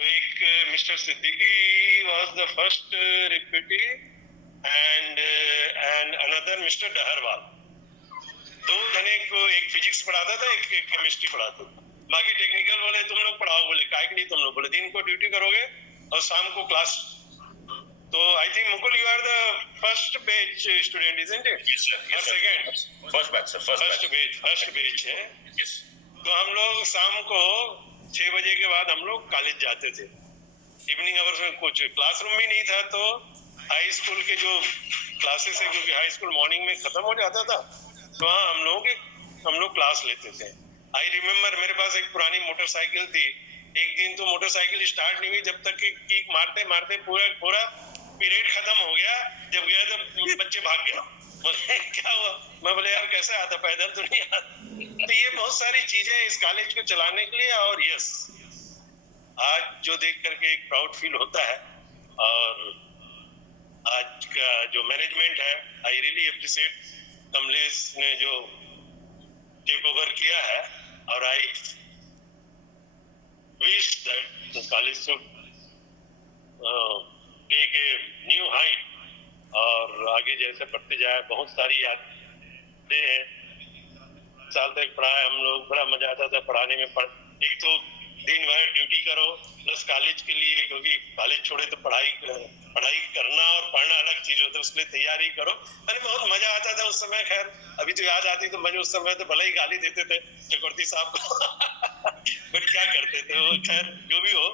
तो एक mister Siddiqui was the first repeater and another mister Daharwal, दो जने को, एक फिजिक्स पढ़ाता था, एक केमिस्ट्री पढ़ाता था। बाकी टेक्निकल वाले तुम लोग पढ़ाओ, बोले काय के लिए तुम लोग, बोले दिन को ड्यूटी करोगे और शाम को क्लास। तो I think Mukul you are the first batch student isn't it? Yes sir, और second? First batch sir, first batch है। यस। तो हम लोग शाम को 6 बजे के बाद हम लोग कॉलेज जाते थे। इवनिंग आवर्स में कुछ क्लासरूम भी नहीं था, तो हाई स्कूल के जो क्लासेस है, क्योंकि हाई स्कूल मॉर्निंग में खत्म हो जाता था, तो हाँ हम लोग क्लास लेते थे। आई रिमेम्बर मेरे पास एक पुरानी मोटरसाइकिल थी। एक दिन तो मोटरसाइकिल स्टार्ट नहीं हुई जब तक कि किक मारते मारते पूरा पीरियड खत्म हो गया। जब गया तो बच्चे भाग गया। बोले क्या हुआ? मैं बोले यार कैसे आता, पैदल तो नहीं आता। तो ये बहुत सारी चीजें इस कॉलेज को चलाने के लिए। और यस, आज जो देख करके एक प्राउड फील होता है। और आज का जो मैनेजमेंट है, आई रियली अप्रिशिएट कमलेश ने जो टेक ओवर किया है। और I wish that college should take a new height और आगे जैसे बढ़ते जाए। बहुत सारी यादें हैं, साल तक पढ़ा है हम लोग, बड़ा मजा आता था पढ़ाने में। एक तो दिन भर ड्यूटी करो प्लस कॉलेज के लिए, क्योंकि कॉलेज छोड़े तो पढ़ाई करना और पढ़ना अलग चीज होता है, उसके लिए तैयारी करो। अरे बहुत मजा आता था उस समय। खैर अभी तो याद आती तो मजे, उस समय तो भले ही गाली देते थे चक्रवर्ती साहब को बट क्या करते थे वो। खैर जो भी हो,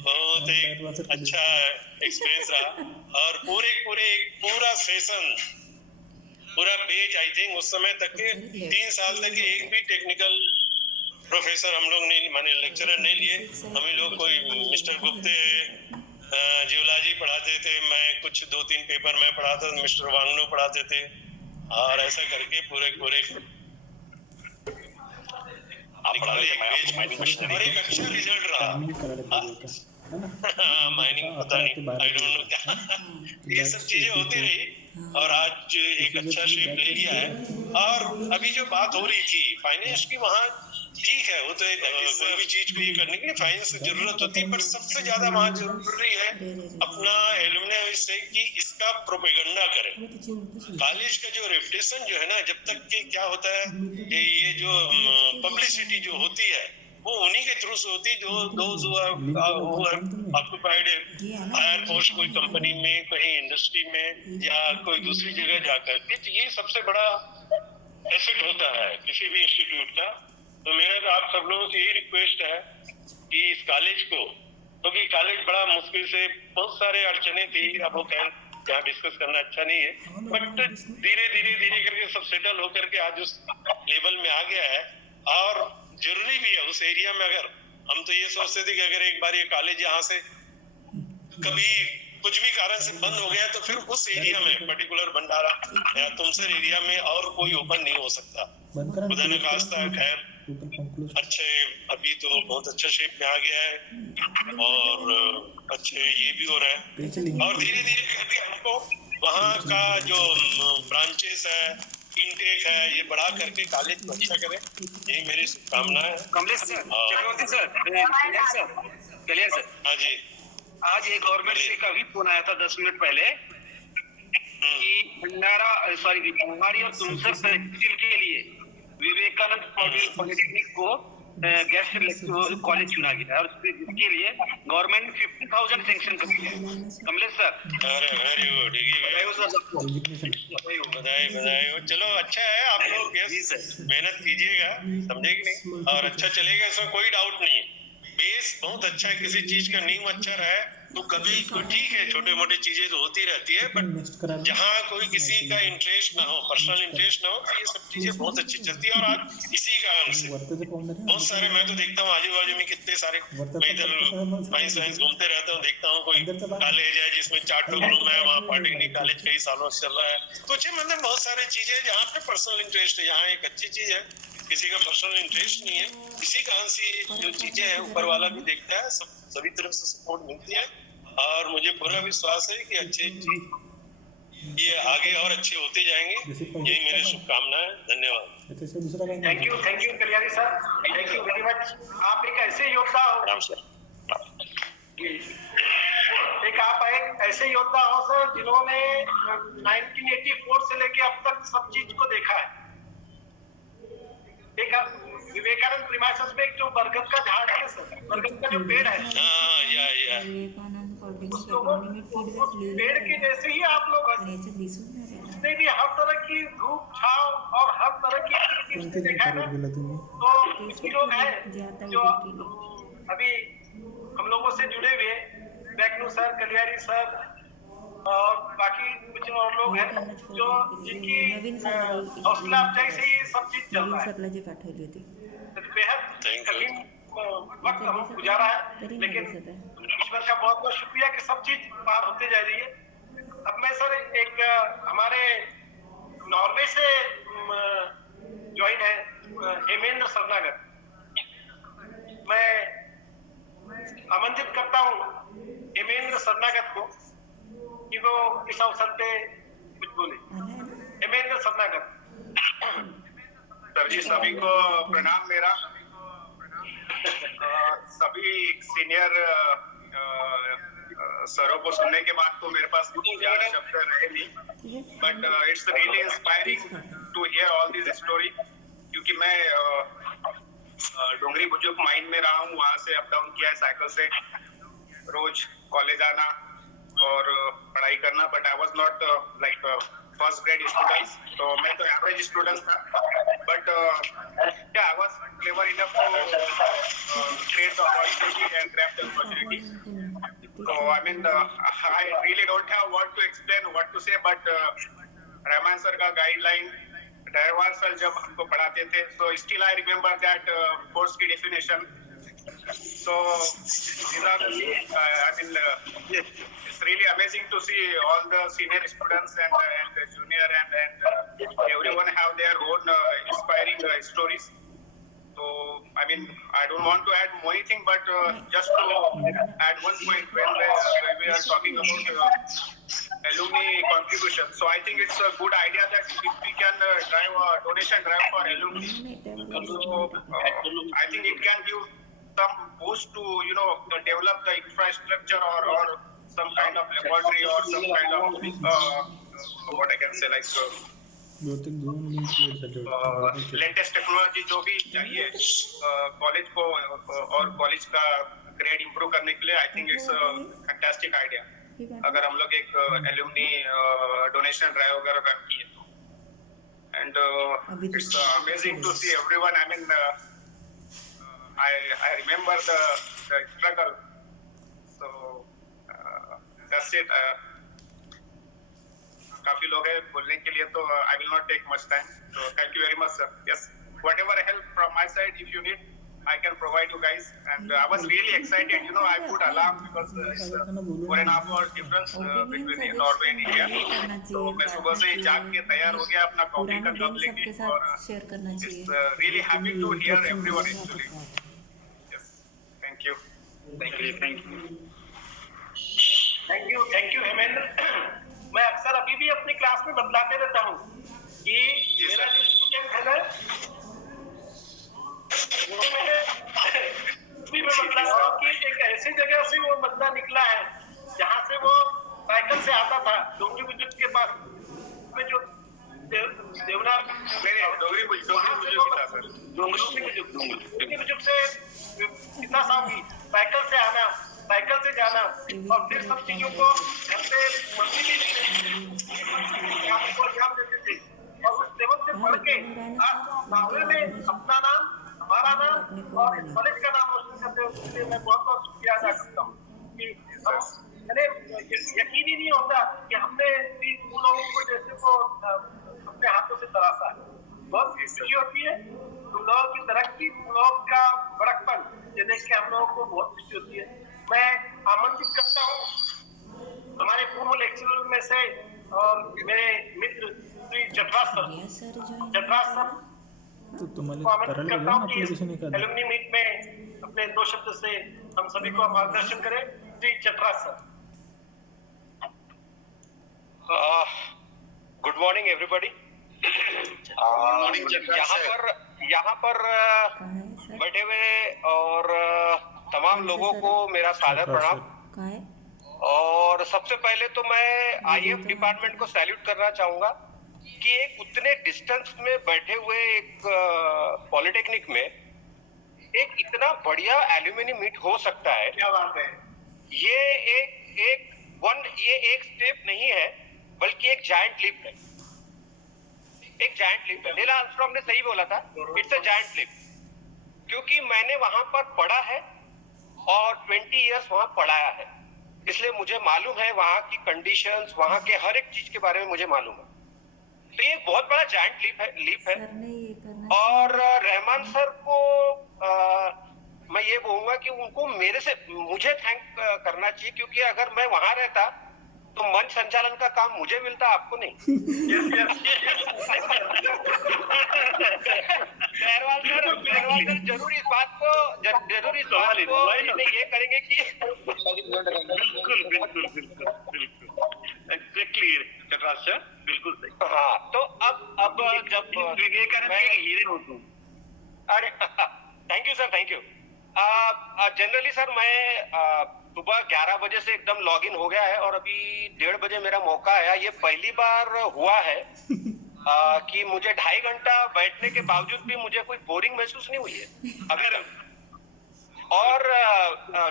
बहुत एक अच्छा एक्सपीरियंस रहा। और पूरा सेशन, पूरा बैच, आई थिंक उस समय तक के 3 साल तक के एक भी टेक्निकल प्रोफेसर हम लोग नहीं, माने लेक्चरर नहीं लिए। हम ही लोग कोई मिस्टर गुप्ते जियोलॉजी पढ़ाते थे, मैं कुछ 2-3 पेपर मैं पढ़ाता था, मिस्टर वांगनू पढ़ाते थे। और ऐसा करके पूरे और एक अच्छा रिजल्ट रहा। माइनिंग पता नहीं, आई डोंट नो क्या। ये सब चीजें होती रही और आज एक अच्छा शेप ले लिया है। और अभी जो बात हो रही थी फाइनेंस की, वहाँ ठीक है, वो तो एक कोई भी चीज को ये करने के लिए फाइनेंस की जरूरत होती है, पर सबसे ज्यादा वहाँ जरूरी है अपना एलुमनाई से कि इसका प्रोपेगेंडा करें। कॉलेज का जो रेपुटेशन जो है ना, जब तक कि क्या होता है कि ये जो पब्लिसिटी जो होती है वो उन्हीं के थ्रू से होती है, जो ऑक्युपाइड हायर पोस्ट कोई कंपनी में, कहीं इंडस्ट्री में या कोई दूसरी जगह जाकर के। तो ये सबसे बड़ा एसेट होता है किसी भी इंस्टीट्यूट का। तो मेरा तो आप सब लोगों से यही रिक्वेस्ट है कि इस कॉलेज को, क्योंकि कॉलेज बड़ा मुश्किल से, बहुत सारे अड़चने थी, अब वो यहाँ डिस्कस करना अच्छा नहीं है, बट धीरे करके सब सेटल होकर के आज उस लेवल में आ गया है। और जरूरी भी है उस एरिया में। अगर हम तो ये सोचते थे कि अगर एक बार ये कॉलेज यहाँ से कभी कुछ भी कारण से बंद हो गया तो फिर उस एरिया में, पर्टिकुलर भंडारा या तुमसर एरिया में और कोई ओपन नहीं हो सकता। खुदा ने खास्ता, खैर अच्छे, अभी तो बहुत अच्छा शेप में आ गया है और अच्छे ये भी हो रहा है। और धीरे करके हमको वहाँ का जो ब्रांचेस है, इनटेक है, ये बढ़ा करके कॉलेज को अच्छा करें, यही मेरी शुभकामना है। कमलेश सर, चक्रवर्ती सर, क्लियर सर। हाँ जी। आज एक गवर्नमेंट से का भी फोन आया था 10 मिनट पहले कि भंडारी और तुमसर तहसील के लिए विवेकानंद पॉलिटेक्निक को गेस्ट कॉलेज चुना गया है और इसके लिए गवर्नमेंट ने 50,000 सैंक्शन कर दिया है। कमलेश सर, अरे वेरी गुड, बधाई। चलो अच्छा है, आप लोग मेहनत कीजिएगा, समझे कि नहीं, और अच्छा चलेगा, इसमें कोई डाउट नहीं है। बेस बहुत अच्छा है, किसी चीज का नींव अच्छा रहे तो कभी ठीक है, छोटे मोटे चीजें तो होती रहती है, बट जहाँ कोई किसी का इंटरेस्ट ना हो, पर्सनल इंटरेस्ट ना हो, तो ये सब चीजें बहुत अच्छी चलती है। और आज इसी कारण से बहुत सारे, मैं तो देखता हूँ आजू बाजू में कितने सारे, मैं इधर साइंस घूमते रहता हूँ, देखता हूँ कोई कॉलेज है जिसमें 4 रूम है, वहाँ पॉलिटेक्निक कॉलेज कई सालों से चल रहा है। कुछ मतलब बहुत सारी चीजें जहाँ पे पर्सनल इंटरेस्ट है, यहाँ एक अच्छी चीज है, किसी का पर्सनल इंटरेस्ट नहीं है, इसी कारण से जो चीजें हैं ऊपर वाला भी देखता है, सभी तरफ से सपोर्ट मिलती है। और मुझे पूरा विश्वास है कि अच्छे ये आगे और अच्छे होते जाएंगे, यही मेरी शुभकामनाएं। धन्यवाद। Thank you Kalyani sir, thank you very much. आप एक ऐसे योद्धा हो। राम सर। ऐसे योद्धा हो सर जिन्होंने 1984 से लेके अब तक सब चीज को देखा है। देखा विवेकानंद प्रीमाइसेस में एक जो बरगद का झाड़ है सर, बरगद का जो पेड़ है, उस लोगों पेड़ के जैसे ही आप लोग उसने भी हर तरह की धूप छाव और हर तरह की देखा है ना। तो कुछ लोग हैं जो अभी हम लोगों से जुड़े हुए, बैकनू सर, कलियारी सर और बाकी कुछ और लोग हैं जो जिनकी हौसला अफजाई से ये सब चीज चल रहा है। बेहद कठिन वक्त हम गुजारा है, लेकिन ईश्वर का बहुत बहुत शुक्रिया कि सब चीज पार होते जा रही है। अब मैं सर एक हमारे नॉर्वे से ज्वाइन है हेमेंद्र सरनागर, मैं आमंत्रित करता हूँ हेमेंद्र सरनागर को कि वो इस अवसर पे कुछ बोले। हेमेंद्र सरनागर। सर जी सभी को प्रणाम मेरा। सभी सीनियर सरों को सुनने के बाद तो मेरे पास ज्यादा शब्द रहे नहीं, but it's really inspiring to hear all this story, क्योंकि मैं डोंगरी बुजुर्ग माइन में रहा हूँ, वहाँ से अप डाउन किया है साइकिल से, रोज कॉलेज आना और पढ़ाई करना। But I was not like first grade students, तो मैं तो एवरेज स्टूडेंट था, but I was clever enough to create the opportunity and grab the opportunity. So I mean I really don't have what to explain, what to say, but Rahman sir का guideline, डरवाल sir जब हमको पढ़ाते थे, so still I remember that course की definition. So these are I mean it's really amazing to see all the senior students and the junior and everyone have their own inspiring stories. So I mean I don't want to add more anything, but just to add one point when we are talking about alumni contribution. So I think it's a good idea that if we can drive a donation drive for alumni, so I think it can give some boost to develop the infrastructure or some kind of laboratory or some kind of what I can say like latest technology जो भी चाहिए college को और college का grade improve करने के लिए। I think it's fantastic idea अगर हम लोग एक एलुमनी डोनेशन ड्राइव वगैरह रन किए तो। And it's amazing to see everyone. I mean I remember the struggle. So that's it. काफी लोग हैं बोलने के लिए, तो I will not take much time. So thank you very much, sir. Yes, whatever help from my side, if you need, I can provide you guys. And I was really excited. I put alarm because it's 4.5 hours difference between Norway and India. So मैं सुबह से ही जाग के तैयार हो गया अपना coffee का कप लेके, और it's really happy to hear everyone actually. Yes, thank you. Thank you Hemendra. मैं अक्सर अभी भी अपनी क्लास में बतलाते रहता हूँ कि मेरा जो स्टूडेंट है ना, वो मैं बतला रहा हूँ कि एक ऐसी जगह से वो बंदा निकला है जहाँ से वो साइकिल से आता था डोंगरी बुजुर्ग के पास में, जो देवनार डोंगरी बुजुर्ग से कितना साल की साइकिल से आना, साइकिल से जाना, और फिर सब चीजों को घर पे मम्मी भी एग्जाम देते थे, और उस लेवल से पढ़ के आज मामले में अपना नाम, हमारा नाम और कॉलेज का नाम रोशन करते हैं। उसके मैं बहुत बहुत शुक्रिया अदा करता हूँ कि मैंने यकीन ही नहीं होता कि हमने उन लोगों को जैसे को अपने हाथों से तराशा है। बहुत खुशी होती है तुम लोगों की तरक्की, तुम लोगों का बड़कपन ये देख के हम लोगों को बहुत खुशी होती है। मैं आमंत्रित करता हूँ हमारे पूर्व लेक्चरर में से और मेरे मित्र श्री जटराज सर तो तुम्हारे को आमंत्रित करता हूँ कि एलुमनी मीट में अपने 2 शब्द से हम सभी को मार्गदर्शन करें। Shri Jatraj sir. Good morning everybody. यहाँ पर बैठे हुए और तमाम लोगों को मेरा सादर प्रणाम। और सबसे पहले तो मैं आईएफ डिपार्टमेंट को सैल्यूट करना चाहूंगा कि एक उतने डिस्टेंस में बैठे हुए एक पॉलिटेक्निक में एक इतना बढ़िया एल्यूमिनी मीट हो सकता है। क्या बात है। ये एक स्टेप नहीं है बल्कि एक जायंट लीप है। एक जायंट लीप है। नील आर्मस्ट्रांग ने सही बोला था, इट्स अ जायंट लीप, क्योंकि मैंने वहां पर पढ़ा है और 20 इयर्स वहां पढ़ाया है, इसलिए मुझे मालूम है वहां की कंडीशंस, वहां के हर एक चीज के बारे में मुझे मालूम है। तो ये बहुत बड़ा जायंट लीप है। और रहमान सर को मैं ये बोलूंगा कि उनको मुझे थैंक करना चाहिए, क्योंकि अगर मैं वहां रहता तो मंच संचालन का काम मुझे मिलता, आपको नहीं। खैरवाल सर जरूर इस बात को ये करेंगे कि बिल्कुल एग्जैक्टली बिल्कुल सही। हाँ, तो अब जब विवेकानंद के हीरे हो तुम। अरे thank you sir, thank you. Generally sir मैं सुबह 11 बजे से एकदम लॉग इन हो गया है और अभी 1:30 बजे मेरा मौका आया। ये पहली बार हुआ है कि मुझे 2.5 घंटा बैठने के बावजूद भी मुझे कोई बोरिंग महसूस नहीं हुई है अगर। और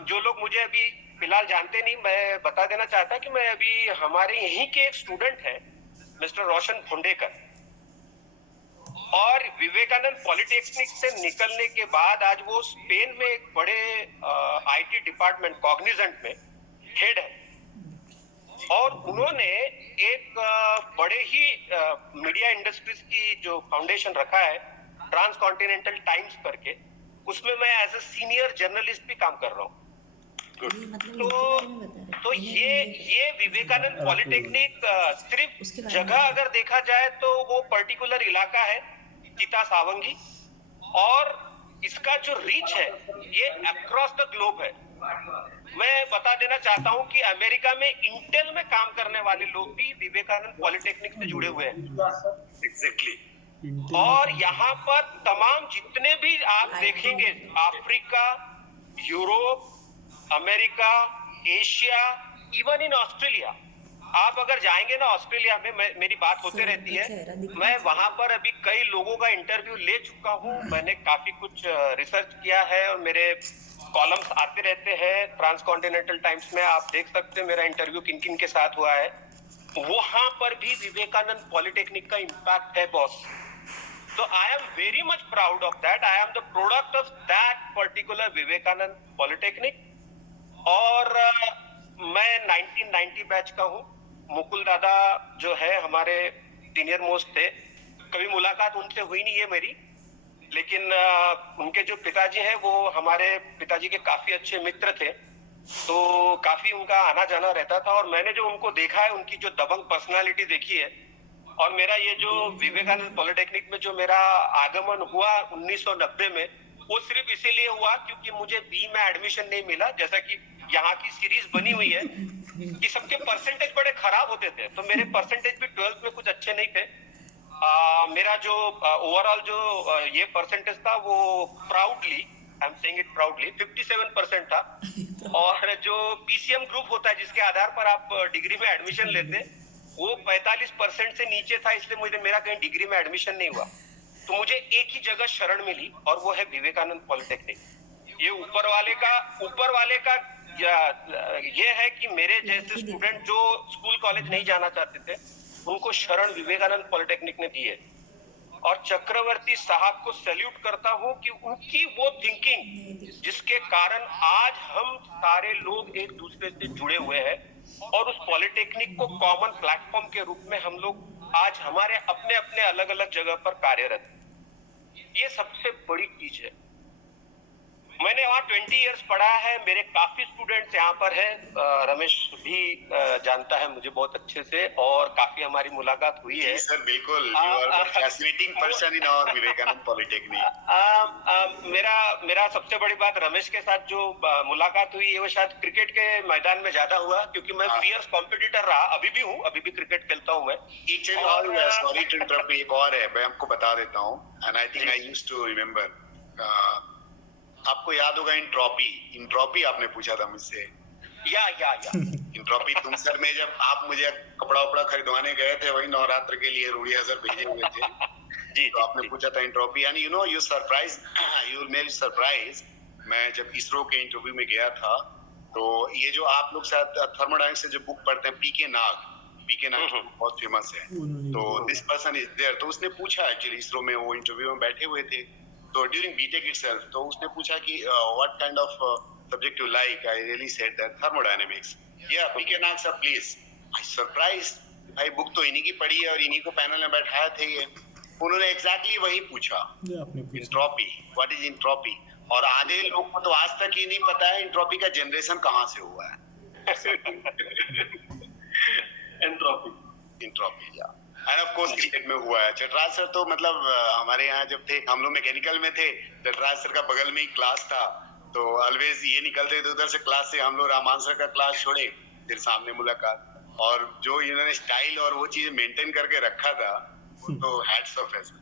जो लोग मुझे अभी फिलहाल जानते नहीं, मैं बता देना चाहता कि मैं अभी हमारे यहीं के एक स्टूडेंट हैं मिस्टर रोशन भुंडेकर, और विवेकानंद पॉलिटेक्निक से निकलने के बाद आज वो स्पेन में एक बड़े आईटी डिपार्टमेंट कॉग्निजेंट में हेड है। और उन्होंने एक बड़े ही मीडिया इंडस्ट्रीज की जो फाउंडेशन रखा है ट्रांस कॉन्टिनेंटल टाइम्स करके, उसमें मैं एज ए सीनियर जर्नलिस्ट भी काम कर रहा हूँ। तो ये विवेकानंद पॉलिटेक्निक सिर्फ जगह अगर देखा जाए तो वो पर्टिकुलर इलाका है सीता सावंगी, और इसका जो रीच है ये अक्रॉस द ग्लोब है। मैं बता देना चाहता हूं कि अमेरिका में इंटेल में काम करने वाले लोग भी विवेकानंद पॉलिटेक्निक से जुड़े हुए हैं। एग्जैक्टली। और यहाँ पर तमाम जितने भी आप देखेंगे, Africa, Europe, America, Asia, even in Australia, आप अगर जाएंगे ना ऑस्ट्रेलिया में, मेरी बात होते रहती है, मैं वहां पर अभी कई लोगों का इंटरव्यू ले चुका हूं। मैंने काफी कुछ रिसर्च किया है और मेरे कॉलम्स आते रहते हैं ट्रांस कॉन्टिनेंटल टाइम्स में, आप देख सकते हैं मेरा इंटरव्यू किन किन के साथ हुआ है। वहां पर भी विवेकानंद पॉलिटेक्निक का इम्पैक्ट है boss. So I am very much proud of that. I am the product of that particular Vivekanand Polytechnic. और मैं 1990 बैच का हूँ। मुकुल दादा जो है हमारे सीनियर मोस्ट थे, कभी मुलाकात उनसे हुई नहीं है मेरी, लेकिन उनके जो पिताजी हैं वो हमारे पिताजी के काफी अच्छे मित्र थे, तो काफी उनका आना जाना रहता था। और मैंने जो उनको देखा है, उनकी जो दबंग पर्सनालिटी देखी है, और मेरा ये जो विवेकानंद पॉलिटेक्निक में जो मेरा आगमन हुआ 1990 में, वो सिर्फ इसीलिए हुआ क्योंकि मुझे बी में एडमिशन नहीं मिला। जैसा कि यहाँ की सीरीज बनी हुई है कि सबके परसेंटेज बड़े खराब होते थे, तो मेरे परसेंटेज भी 12th में कुछ अच्छे नहीं थे। मेरा जो ओवरऑल जो ये परसेंटेज था वो proudly, I am saying it proudly, 57% था। और जो पीसीएम ग्रुप होता है जिसके आधार पर आप डिग्री में एडमिशन लेते, वो 45% से नीचे था, इसलिए मेरा कहीं डिग्री में एडमिशन नहीं हुआ। तो मुझे एक ही जगह शरण मिली और वो है विवेकानंद पॉलिटेक्निक। ये ऊपर वाले का ये है कि मेरे जैसे स्टूडेंट जो स्कूल कॉलेज नहीं जाना चाहते थे, उनको शरण विवेकानंद पॉलिटेक्निक ने दी है। और चक्रवर्ती साहब को सैल्यूट करता हूँ कि उनकी वो थिंकिंग जिसके कारण आज हम सारे लोग एक दूसरे से जुड़े हुए हैं, और उस पॉलिटेक्निक को कॉमन प्लेटफॉर्म के रूप में हम लोग आज हमारे अपने अपने अलग अलग जगह पर कार्यरत हैं। ये सबसे बड़ी चीज है। मैंने वहाँ 20 इयर्स पढ़ा है, मेरे काफी स्टूडेंट्स यहाँ पर हैं। रमेश भी जानता है मुझे बहुत अच्छे से, और काफी हमारी मुलाकात हुई है। सर बिल्कुल, you are the fascinating person in our Vivekananda polytechnic. मेरा सबसे बड़ी बात, रमेश के साथ जो मुलाकात हुई है वो शायद क्रिकेट के मैदान में ज्यादा हुआ, क्योंकि मैं फियर्स कॉम्पिटिटर रहा, अभी भी हूँ, अभी भी क्रिकेट खेलता हूँ मैं। सॉरी टू इंटरप्ट, एक और है, मैं आपको बता देता हूँ, and I think I used to remember. आपको याद होगा इंट्रॉपी आपने पूछा था मुझसे, या इंट्रॉपी तुमसर में जब आप मुझे कपड़ा उपड़ा खरीदवाने गए थे, वही नवरात्र के लिए रूढ़ी हजर भेजे हुए थे जी, तो आपने पूछा था इंट्रॉपी, यानी you know you surprise, you will make surprise. मैं जब इसरो के इंटरव्यू में गया था तो ये जो आप लोग शायद थर्मोडायनेमिक्स से जो बुक पढ़ते हैं, पीके नाग बहुत फेमस है, तो दिस पर्सन इज देयर। तो उसने पूछा, एक्चुअली इसरो में वो इंटरव्यू में बैठे हुए थे, तो ड्यूरिंग बीटेक इटसेल्फ, तो उसने पूछा कि what kind of subject you like, I really said that thermodynamics, या पीके नाग सर प्लीज। आई सरप्राइज, भाई बुक तो इन्हीं की पढ़ी है और इन्हीं को पैनल में बैठाया थे ये। उन्होंने एग्जैक्टली वही पूछा, इंट्रॉपी, व्हाट इज इंट्रॉपी। और आधे लोग को तो आज तक ही नहीं पता है इंट्रॉपी का जनरेशन कहाँ से हुआ है। इंट्रॉपी या एंड ऑफ कोर्स क्रिकेट में हुआ है। चटराज सर तो मतलब हमारे यहाँ जब थे, हम लोग मैकेनिकल में थे, चटराज सर का बगल में ही क्लास था, तो ऑलवेज ये निकलते थे उधर से क्लास से, हम लोग रामान सर का क्लास छोड़े, फिर सामने मुलाकात, और जो इन्होंने स्टाइल और वो चीज मेंटेन करके रखा था, तो हैट्स ऑफ है सर।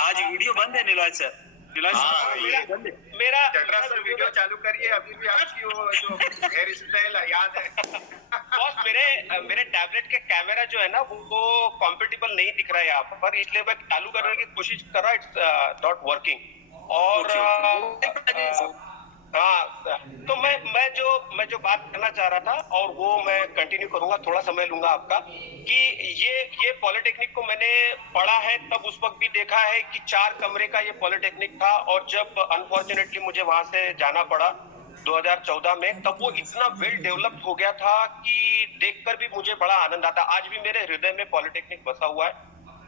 आज वीडियो बंद है नीलाज सर, मेरा चटराज सर वीडियो चालू करिए, अभी भी आपकी वो जो हेयर स्टाइल याद है। बॉस, मेरे टैबलेट के कैमरा जो है ना वो कंफर्टेबल नहीं दिख रहा है यहाँ पर, इसलिए मैं चालू करने की कोशिश कर रहा, इट्स नॉट वर्किंग। और हाँ, तो मैं जो बात करना चाह रहा था, और वो मैं कंटिन्यू करूंगा, थोड़ा समय लूंगा आपका, कि ये पॉलिटेक्निक को मैंने पढ़ा है, तब उस वक्त भी देखा है कि 4 कमरे का ये पॉलिटेक्निक था, और जब अनफॉर्चुनेटली मुझे वहां से जाना पड़ा 2014 में, तब वो इतना वेल डेवलप्ड हो गया था कि देखकर भी मुझे बड़ा आनंद आता। आज भी मेरे हृदय में पॉलिटेक्निक बसा हुआ है,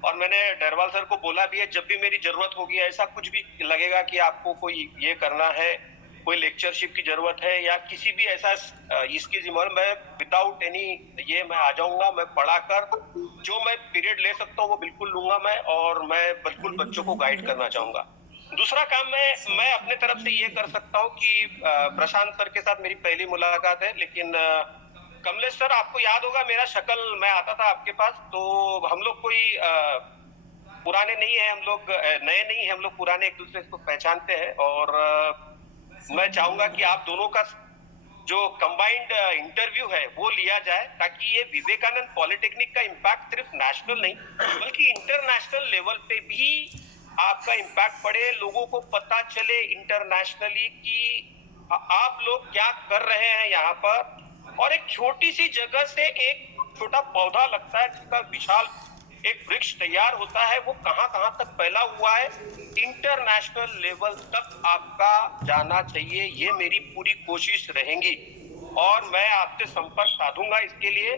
और मैंने डरवाल सर को बोला भी है, जब भी मेरी जरूरत होगी, ऐसा कुछ भी लगेगा कि आपको कोई ये करना है, कोई लेक्चरशिप की जरूरत है या किसी भी ऐसा इसकी जिम्मेदारी, मैं विदाउट एनी ये मैं आ जाऊंगा, मैं पढ़ाकर जो मैं पीरियड ले सकता हूँ वो बिल्कुल लूंगा मैं, और मैं बिल्कुल बच्चों को गाइड करना चाहूंगा। दूसरा काम मैं अपने तरफ से ये कर सकता हूँ कि प्रशांत सर के साथ मेरी पहली मुलाकात है, लेकिन कमलेश सर, आपको याद होगा मेरा शक्ल, मैं आता था आपके पास, तो हम लोग कोई पुराने नहीं है, हम लोग नए नहीं है, हम लोग पुराने एक दूसरे को पहचानते हैं, और मैं चाहूंगा कि आप दोनों का जो कंबाइंड इंटरव्यू है वो लिया जाए, ताकि ये विवेकानंद पॉलिटेक्निक का इम्पैक्ट सिर्फ नेशनल नहीं बल्कि इंटरनेशनल लेवल पे भी आपका इम्पैक्ट पड़े, लोगों को पता चले इंटरनेशनली कि आप लोग क्या कर रहे हैं यहाँ पर। और एक छोटी सी जगह से एक छोटा पौधा लगता है जिसका विशाल एक वृक्ष तैयार होता है, वो कहां तक फैला हुआ है, इंटरनेशनल लेवल तक आपका जाना चाहिए, ये मेरी पूरी कोशिश रहेगी, और मैं आपसे संपर्क साधूंगा इसके लिए,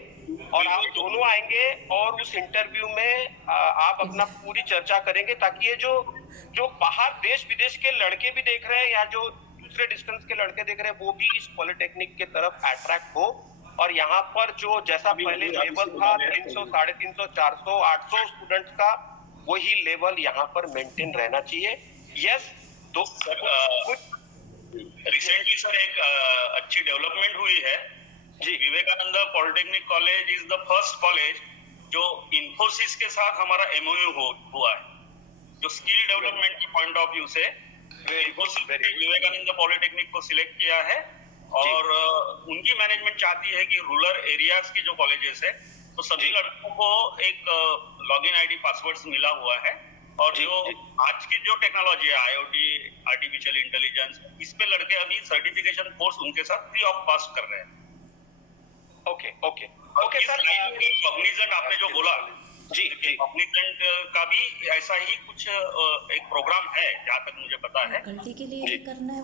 और आप दोनों आएंगे और उस इंटरव्यू में आप अपना पूरी चर्चा करेंगे, ताकि ये जो बाहर देश विदेश के लड़के भी देख रहे हैं या जो दूसरे डिस्टेंस के लड़के देख रहे हैं, वो भी इस पॉलिटेक्निक के तरफ अट्रैक्ट हो, और यहाँ पर जो जैसा पहले लेवल था 300, 350, 400, 800 स्टूडेंट्स का, वही लेवल यहाँ पर मेंटेन रहना चाहिए। यस, तो रिसेंटली सर एक अच्छी डेवलपमेंट हुई है जी। Vivekanand polytechnic college is the first college जो इन्फोसिस के साथ हमारा एमओयू हुआ है, जो स्किल डेवलपमेंट के पॉइंट ऑफ व्यू से इन्फोसिस विवेकानंद पॉलिटेक्निक को सिलेक्ट किया है, और उनकी मैनेजमेंट चाहती है कि रूरल एरियाज के जो कॉलेजेस है, तो सभी लड़कों को एक लॉगिन आईडी पासवर्ड्स मिला हुआ है, और जो आज की जो टेक्नोलॉजी है, आईओटी, आर्टिफिशियल इंटेलिजेंस, इस पे लड़के अभी सर्टिफिकेशन कोर्स उनके साथ फ्री ऑफ कॉस्ट कर रहे हैं। ओके सर, कॉग्निजेंट आपने जो बोला जी, कॉग्निजेंट का भी ऐसा ही कुछ एक प्रोग्राम है जहाँ तक मुझे पता है,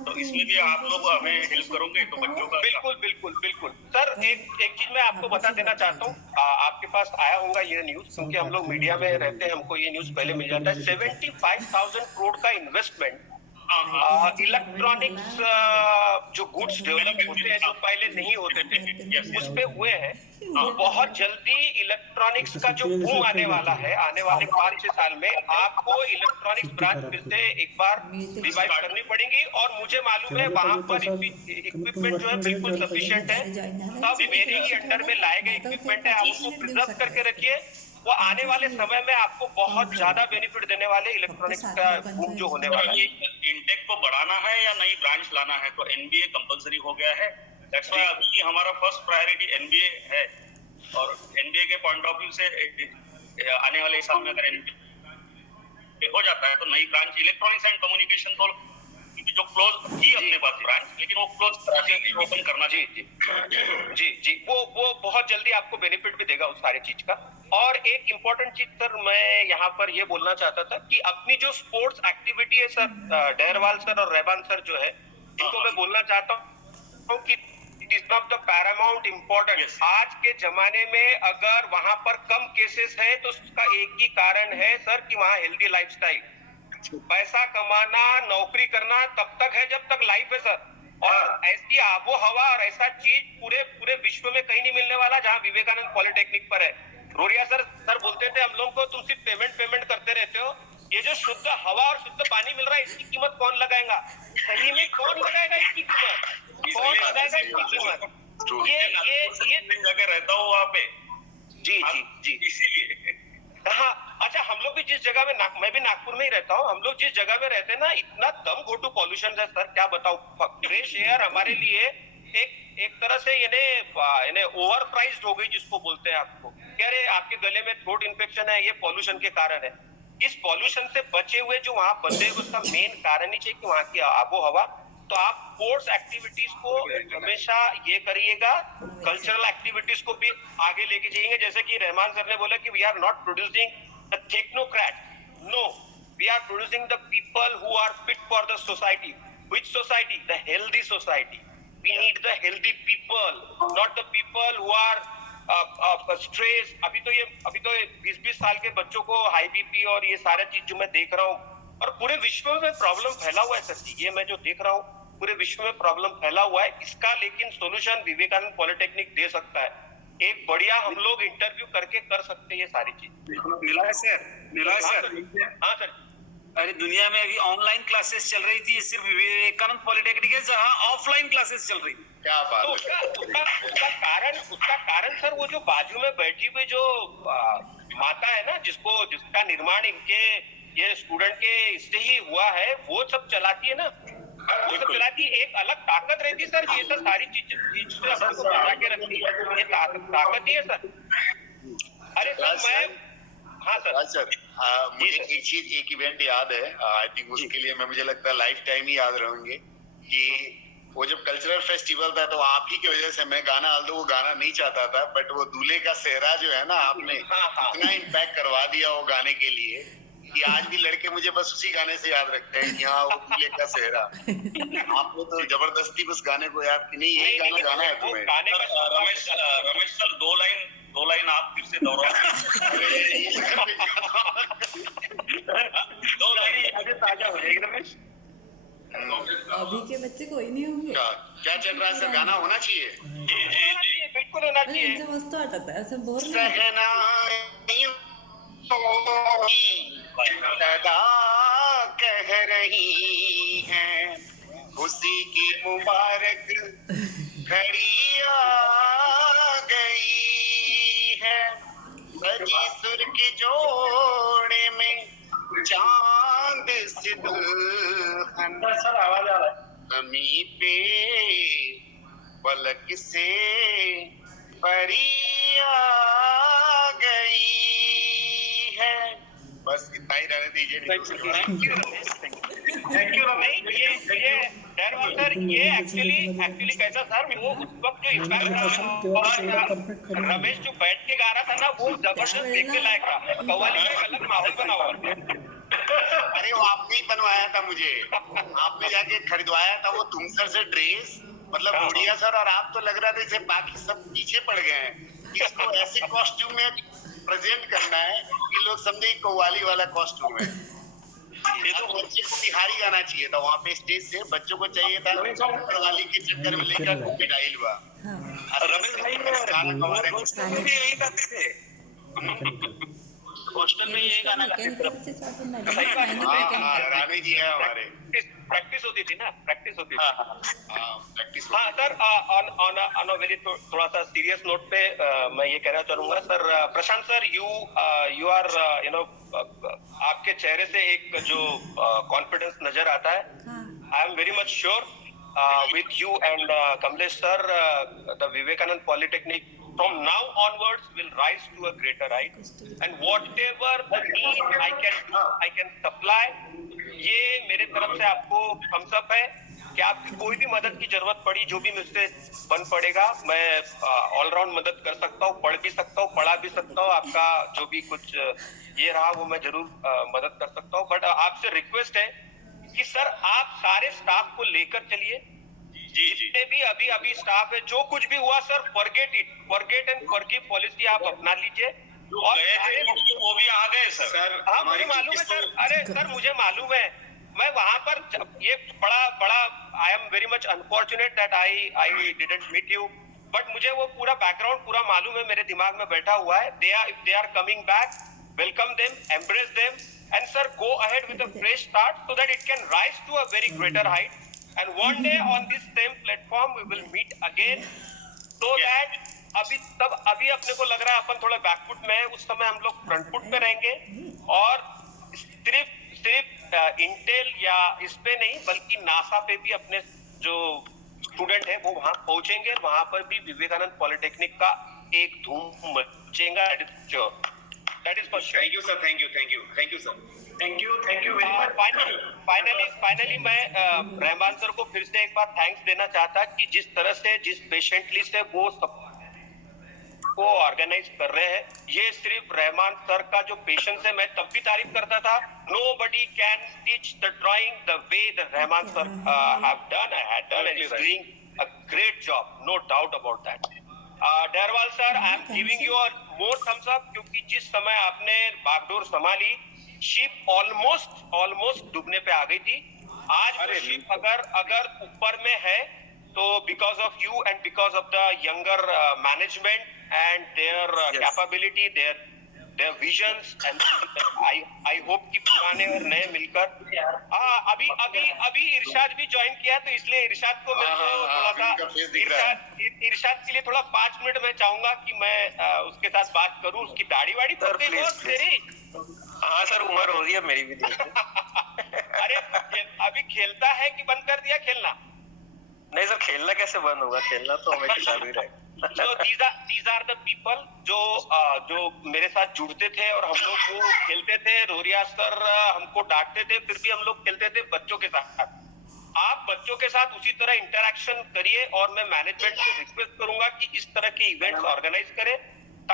तो इसमें भी आप लोग हमें हेल्प करोगे तो बच्चों का। बिल्कुल सर, एक चीज मैं आपको बता देना चाहता हूँ, आपके पास आया होगा ये न्यूज, क्योंकि हम लोग मीडिया में रहते हैं, हमको ये न्यूज पहले मिल जाता है। 75,000 करोड़ का इन्वेस्टमेंट इलेक्ट्रॉनिक्स जो गुड्स डेवलप होते हैं, जो पहले नहीं होते थे, उस पे हुए हैं। बहुत जल्दी इलेक्ट्रॉनिक्स का जो बूम आने वाला है, आने वाले 5-6 साल में आपको इलेक्ट्रॉनिक्स ब्रांच फिर से एक बार रिवाइव करनी पड़ेगी, और मुझे मालूम है वहां पर इक्विपमेंट जो है बिल्कुल सफिशिएंट है, सब मेरे ही अंडर में लाए गए इक्विपमेंट है, आप उसको प्रिजर्व करके रखिए, वो आने वाले समय में आपको बहुत ज्यादा बेनिफिट देने वाले इलेक्ट्रॉनिक्स का बूम जो होने वाला है। इंटेक को बढ़ाना है या नई ब्रांच लाना है, तो एनबीए कंपलसरी हो गया है। दैट्स व्हाई अभी हमारा फर्स्ट प्रायोरिटी एनबीए है, और एनबीए के पॉइंट ऑफ व्यू से आने वाले साल में अगर एनबीए हो जाता है तो नई ब्रांच इलेक्ट्रॉनिक्स एंड कम्युनिकेशन तो जो क्लोज थी अपने पास ब्रांच, लेकिन वो क्लोज ओपन करना। जी वो बहुत जल्दी आपको बेनिफिट भी देगा उस सारी चीज का। और एक इम्पोर्टेंट चीज सर मैं यहाँ पर ये बोलना चाहता था कि अपनी जो स्पोर्ट्स एक्टिविटी है सर, डहरवाल सर और रहमान सर जो है, इनको मैं बोलना चाहता हूँ कि it is not the Paramount important. आज के जमाने में अगर वहां पर कम केसेस है तो उसका एक ही कारण है सर कि वहाँ हेल्दी लाइफस्टाइल, पैसा कमाना, नौकरी करना तब तक है जब तक लाइफ है सर। और ऐसी आबो हवा और ऐसा चीज पूरे विश्व में कहीं नहीं मिलने वाला जहाँ विवेकानंद पॉलिटेक्निक पर है। रोरिया सर बोलते थे हम लोग को तुम सिर्फ पेमेंट करते रहते हो, ये जो शुद्ध हवा और शुद्ध पानी मिल रहा है इसकी कीमत कौन लगाएगा? सही में कौन लगाएगा इसकी कीमत? कौन लगाएगा इसकी कीमत? ये जगह रहता हूँ वहाँ पे। जी इसीलिए हाँ। अच्छा, हम लोग भी जिस जगह में मैं भी नागपुर में ही रहता हूँ, हम लोग जिस जगह में रहते हैं ना, इतना दम घोटू पॉल्यूशन है सर, क्या बताऊं। फ्रेश एयर हमारे लिए एक तरह से यानी ओवर प्राइस्ड हो गई, जिसको बोलते हैं आपको कह रहे आपके गले में थ्रोट इन्फेक्शन है, ये पॉल्यूशन के कारण है। इस पॉल्यूशन से बचे हुए जो वहाँ बंदे, उसका मेन कारण ही चाहिए कि वहाँ की आबो हवा। तो आप स्पोर्ट्स एक्टिविटीज को हमेशा ये करिएगा, कल्चरल एक्टिविटीज को भी आगे लेके जाइएगा। जैसे कि रहमान सर ने बोला कि we are not producing the technocrat, no, we are producing the people who are fit for the society. Which society? The healthy society. We need the healthy people, not the people who are stress. अभी तो 20-20 साल के बच्चों को high BP और ये सारा चीज जो मैं देख रहा हूँ, और पूरे विश्व में प्रॉब्लम फैला हुआ है सर जी, ये मैं जो देख रहा हूँ पूरे विश्व में प्रॉब्लम फैला हुआ है। इसका लेकिन सॉल्यूशन विवेकानंद पॉलिटेक्निक दे सकता है। एक बढ़िया हम लोग इंटरव्यू करके कर सकते हैं ये सारी चीज। निलय सर, हाँ सर। अरे दुनिया में अभी ऑनलाइन क्लासेस चल रही थी, सिर्फ विवेकानंद पॉलिटेक्निक है जहाँ ऑफलाइन क्लासेस चल रही थी। क्या बात तो उसका कारण सर, वो जो बाजू में बैठी हुई जो माता है ना, जिसका निर्माण इनके ये स्टूडेंट के इससे ही हुआ है, वो सब चलाती है ना, वो सब चलाती है। एक अलग ताकत रहती है सर, ये सब सारी चीज से हमको बचा के रखती है, ये ताकत ही है सर। अरे सर मैं, हाँ सर, मुझे एक इवेंट याद है, आई थिंक उसके लिए मुझे लगता है लाइफ टाइम ही याद रहेंगे, कि वो जब कल्चरल फेस्टिवल था तो आप ही की वजह से मैं गाना, वो गाना नहीं चाहता था, बट वो दूल्हे का सेहरा जो है ना, आपने इतना इम्पैक्ट करवा दिया वो गाने के लिए कि आज भी लड़के मुझे बस उसी गाने से याद रखते हैं कि हाँ वो दूल्हे का सेहरा। आपने तो जबरदस्ती उस गाने को याद की, नहीं यही गाना गाना है तुम्हें। रमेश सर, दो लाइन आप फिर से दोहराओ। दो लाइन ताजा हो जाएगी रमेश। अभी के बच्चे कोई नहीं होंगे। क्या चल रहा है सर? गाना होना चाहिए, बिल्कुल होना चाहिए। यांचं मस्त वाटत आहे, असं बोर नाही सदा कह रही है खुशी की मुबारक घड़ी आ गई है, बजी सुर के जोड़े में चांद से दुल्हन सर आवाज आ रहा है। हमी पे पलक से परी आ गई है। बस इतना ही रहने दीजिए। Thank you Ramesh. ये सर, ये एक्चुअली कैसा सर, वो उस वक्त जो इम्पैक्ट रमेश जो बैठ के गा रहा था ना, वो जबरदस्त देखने लायक था। कव्वाली का अलग माहौल बना हुआ। अरे वो आपने ही बनवाया था, मुझे आपने जाके खरीदवाया था वो तुमसर से ड्रेस, मतलब बढ़िया सर। और आप तो लग रहा था जैसे बाकी सब पीछे पड़ गए हैं, इसको ऐसे कॉस्ट्यूम में प्रेजेंट करना है कि लोग समझे कव्वाली वाला कॉस्ट्यूम है। ये तो बच्चे को बिहारी गाना चाहिए था वहाँ पे स्टेज से, बच्चों को चाहिए था कव्वाली के चक्कर में लेकर पिटाई हुआ। रमेश भाई यही गाते थे, हॉस्टल में यही गाना गाते थे। रानी जी है हमारे। प्रैक्टिस होती थी ना, प्रैक्टिस होती थी। प्रैक्टिस। हाँ सर, ऑन अ वेरी थोड़ा सा सीरियस नोट पे मैं ये कहना चाहूंगा sir, Prashant sir, you are you know, आपके चेहरे से एक जो कॉन्फिडेंस नजर आता है, I am very much sure with you and Kamlesh sir, the Vivekanand Polytechnic from now onwards will rise to a greater height, and whatever the need I can supply, ये मेरे तरफ से आपको thumbs up है कि आपकी कोई भी मदद की जरूरत पड़ी, जो भी मुझसे बन पड़ेगा, मैं ऑलराउंड मदद कर सकता हूँ, पढ़ भी सकता हूँ, पढ़ा भी सकता हूँ, आपका जो भी कुछ ये रहा वो मैं जरूर मदद कर सकता हूँ। बट आपसे रिक्वेस्ट है कि सर आप सारे स्टाफ को लेकर चलिए, जितने भी अभी स्टाफ है, जो कुछ भी हुआ sir, forget and forgive policy आप अपना लीजिए। और वो भी आ गए सर। हाँ मुझे मालूम है सर, अरे सर मुझे मालूम है, मैं वहां पर ये बड़ा I am very much unfortunate that I didn't meet you, but मुझे वो पूरा बैकग्राउंड पूरा मालूम है, मेरे दिमाग में बैठा हुआ है। If they are coming back, welcome them, embrace them, and sir, go ahead with a fresh start so that it can rise to a very greater height, and one day on this same platform we will meet again, so that अभी अपने को लग रहा है अपन थोड़ा back foot में है, उस समय हम लोग फ्रंट फुट पे रहेंगे, और सिर्फ इंटेल या इस पे नहीं बल्कि नासा पे भी अपने जो स्टूडेंट है वो वहां पहुंचेंगे, वहां पर भी विवेकानंद पॉलिटेक्निक का एक धूम मचेगा। That is for sure. Thank you sir, thank you sir, thank you very much. Finally मैं रहमान सर को फिर से एक बार थैंक्स देना चाहता कि जिस तरह से, जिस पेशेंटली से वो सब को ऑर्गेनाइज कर रहे हैं, ये सिर्फ रहमान सर का जो पेशेंस है, मैं तब भी तारीफ करता था, nobody can teach the drawing the way that Rahman sir had done and is doing a great job, no doubt about that. Darwal sir, I am giving you more thumbs up, क्योंकि जिस समय आपने बागडोर संभाली, शिप ऑलमोस्ट डूबने पे आ गई थी। आज वो शिप अगर ऊपर में है तो because of you and because of the younger management and their capability, their visions, and I hope कि पुराने और नए मिलकर, अभी इरशाद भी ज्वाइन किया, तो इसलिए इरशाद को मैं थोड़ा सा इरशाद के लिए थोड़ा 5 मिनट मैं चाहूंगा कि मैं उसके साथ बात करूं, उसकी दाढ़ी वाड़ी तो तेरी। हाँ सर, उम्र हो रही है मेरी भी। अरे अभी खेलता है कि बंद कर दिया खेलना? नहीं सर, खेलना कैसे बंद होगा, खेलना तो हमेशा चालू ही रहेगा। So these are the people जो मेरे साथ जुड़ते थे और हम लोग वो खेलते थे। रोरिया सर हमको डांटते थे, फिर भी हम लोग खेलते थे बच्चों के साथ। आप बच्चों के साथ उसी तरह इंटरेक्शन करिए, और मैं मैनेजमेंट से रिक्वेस्ट करूंगा कि इस तरह के इवेंट्स ऑर्गेनाइज करें,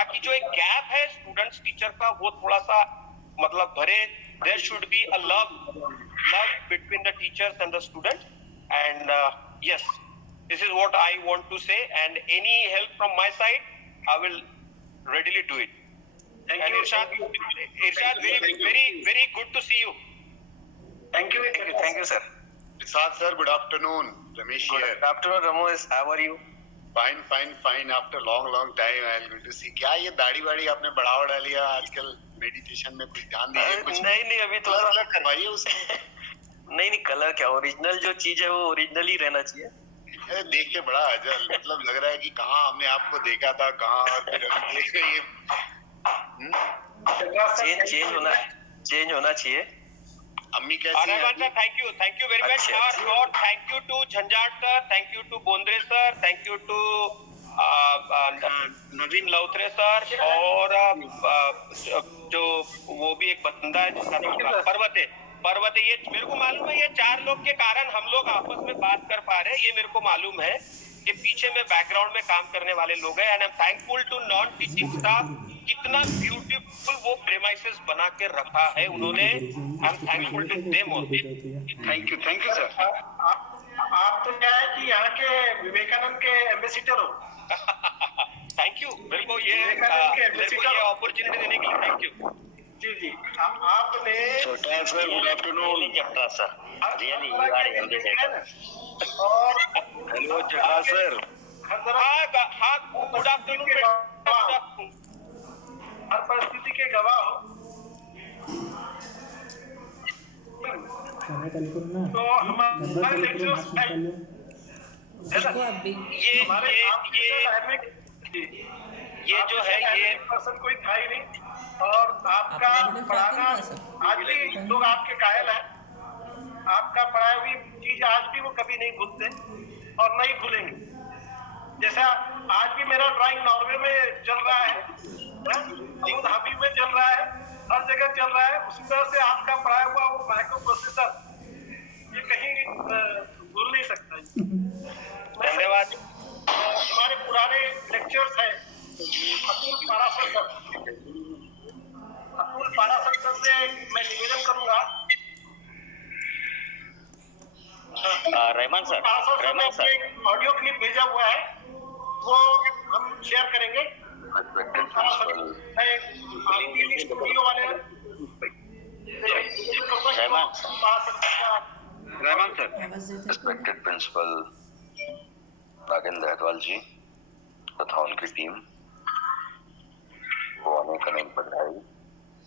ताकि जो एक गैप है स्टूडेंट्स टीचर का वो थोड़ा सा मतलब भरे। There should be a love between the teachers and the students, and yes, this is what I want to say, and any help from my side I will readily do it. Thank and you. Irshad, very good to see you. Thank you sir. Prasad sir, good afternoon. Ramesh here. Good afternoon Ramesh, how are you? Fine. After long time I am going to see. क्या ये दाढ़ी वाड़ी आपने बढ़ावा डाली है आजकल? Meditation में कुछ ध्यान दीजिए। कुछ नहीं अभी तो अलग करवाइए उसे। नहीं कलर क्या, ओरिजिनल जो चीज है वो ओरिजिनल ही रहना चाहिए। देख के बड़ा अजल मतलब लग रहा है कि कहाँ हमने आपको देखा था, कहाँ फिर अभी देख रहे ये चेंज होना चाहिए। अम्मी कैसी है? थैंक यू वेरी मच, और thank you to Jhanjhat sir, thank you to Bondre sir, thank you to Naveen Lautre sir, और जो वो भी एक बंदा है जिसका नाम पर्वत है। ये मेरे को मालूम है, ये 4 लोग के कारण हम लोग आपस में बात कर पा रहे हैं, ये मेरे को मालूम है कि पीछे में बैकग्राउंड में काम करने वाले लोग हैं। And I am thankful to non teaching staff, कितना ब्यूटीफुल वो प्रेमाइसेस बना के रखा है उन्होंने। I am thankful to them also. Thank you sir. आप तो क्या है कि यहाँ के विवेकानंद के एम्बेसडर हो। थैंक यू, मेरे को ये अपॉर्चुनिटी देने के लिए थैंक यू। जी आपने छोटा सर, गुड आफ्टरनून। छोटा सर, रियली यू आर और हेलो छोटा सर। हाँ गुड आफ्टरनून। हर परिस्थिति के गवाह हो। तो हमारे लेक्चर्स देखो अभी ये जो है ये पर्सन कोई था ही नहीं, और आपका पढ़ाना आज भी लोग आपके कायल हैं। आपका पढ़ाई हुई चीज आज भी वो कभी नहीं भूलते और नहीं भूलेंगे। जैसा आज भी मेरा ड्राइंग नॉर्वे में चल रहा है, अबू धाबी में चल रहा है, हर जगह चल रहा है, उसी तरह से आपका पढ़ाया हुआ वो माइक्रो प्रोसेसर ये कहीं भूल नहीं सकता। धन्यवाद। हमारे पुराने लेक्चर्स हैं, अतुल पारासर सर से मैं निवेदन करूंगा। रहमान सर ऑडियो क्लिप भेजा हुआ है, वो हम शेयर करेंगे। स्टूडियो वाले रहमान सर, आवाज देते रिस्पेक्टेड प्रिंसिपल नागेंद्र अहरवाल जी तथा उनकी टीम को अनेक अनेक बधाई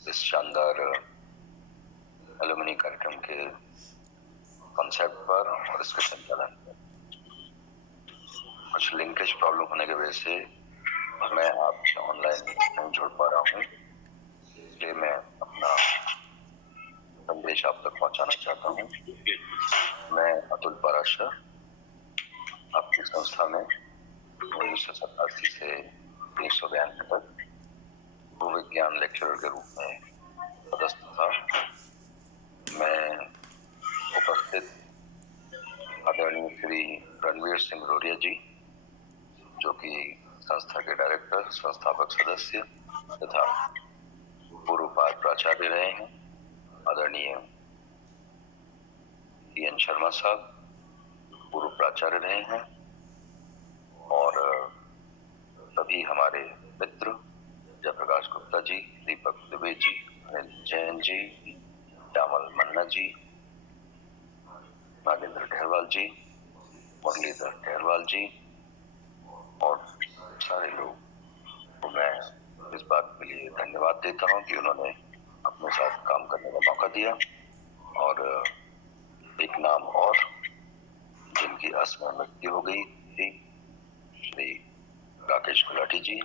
इस शानदार एलुमनी कार्यक्रम के कॉन्सेप्ट पर और इसके संचालन पर। कुछ लिंकेज प्रॉब्लम होने की वजह से मैं आपसे ऑनलाइन नहीं जुड़ पा रहा हूँ, इसलिए मैं अपना संदेश आप तक पहुँचाना चाहता हूँ। मैं अतुल पाराशर आपकी संस्था में 1987 से 1992 तक भूविज्ञान लेक्चरर के रूप में पदस्थ था। मैं उपस्थित आदरणीय श्री रणवीर सिंह रोरिया जी, जो कि संस्था के डायरेक्टर, संस्थापक सदस्य तथा पूर्व प्राचार्य रहे हैं, आदरणीय एन शर्मा साहब पूर्व प्राचार्य रहे हैं, और सभी हमारे मित्र जयप्रकाश गुप्ता जी, दीपक दुबे जी, अनिल जैन जी, श्यामल मन्ना जी, नागेंद्र ठहरवाल जी, मुरलीधर ठहरवाल जी और सारे लोग को मैं इस बात के लिए धन्यवाद देता हूं कि उन्होंने अपने साथ काम करने का मौका दिया। और एक नाम और जिनकी असमय मृत्यु हो गई थी, श्री राकेश गुलाटी जी,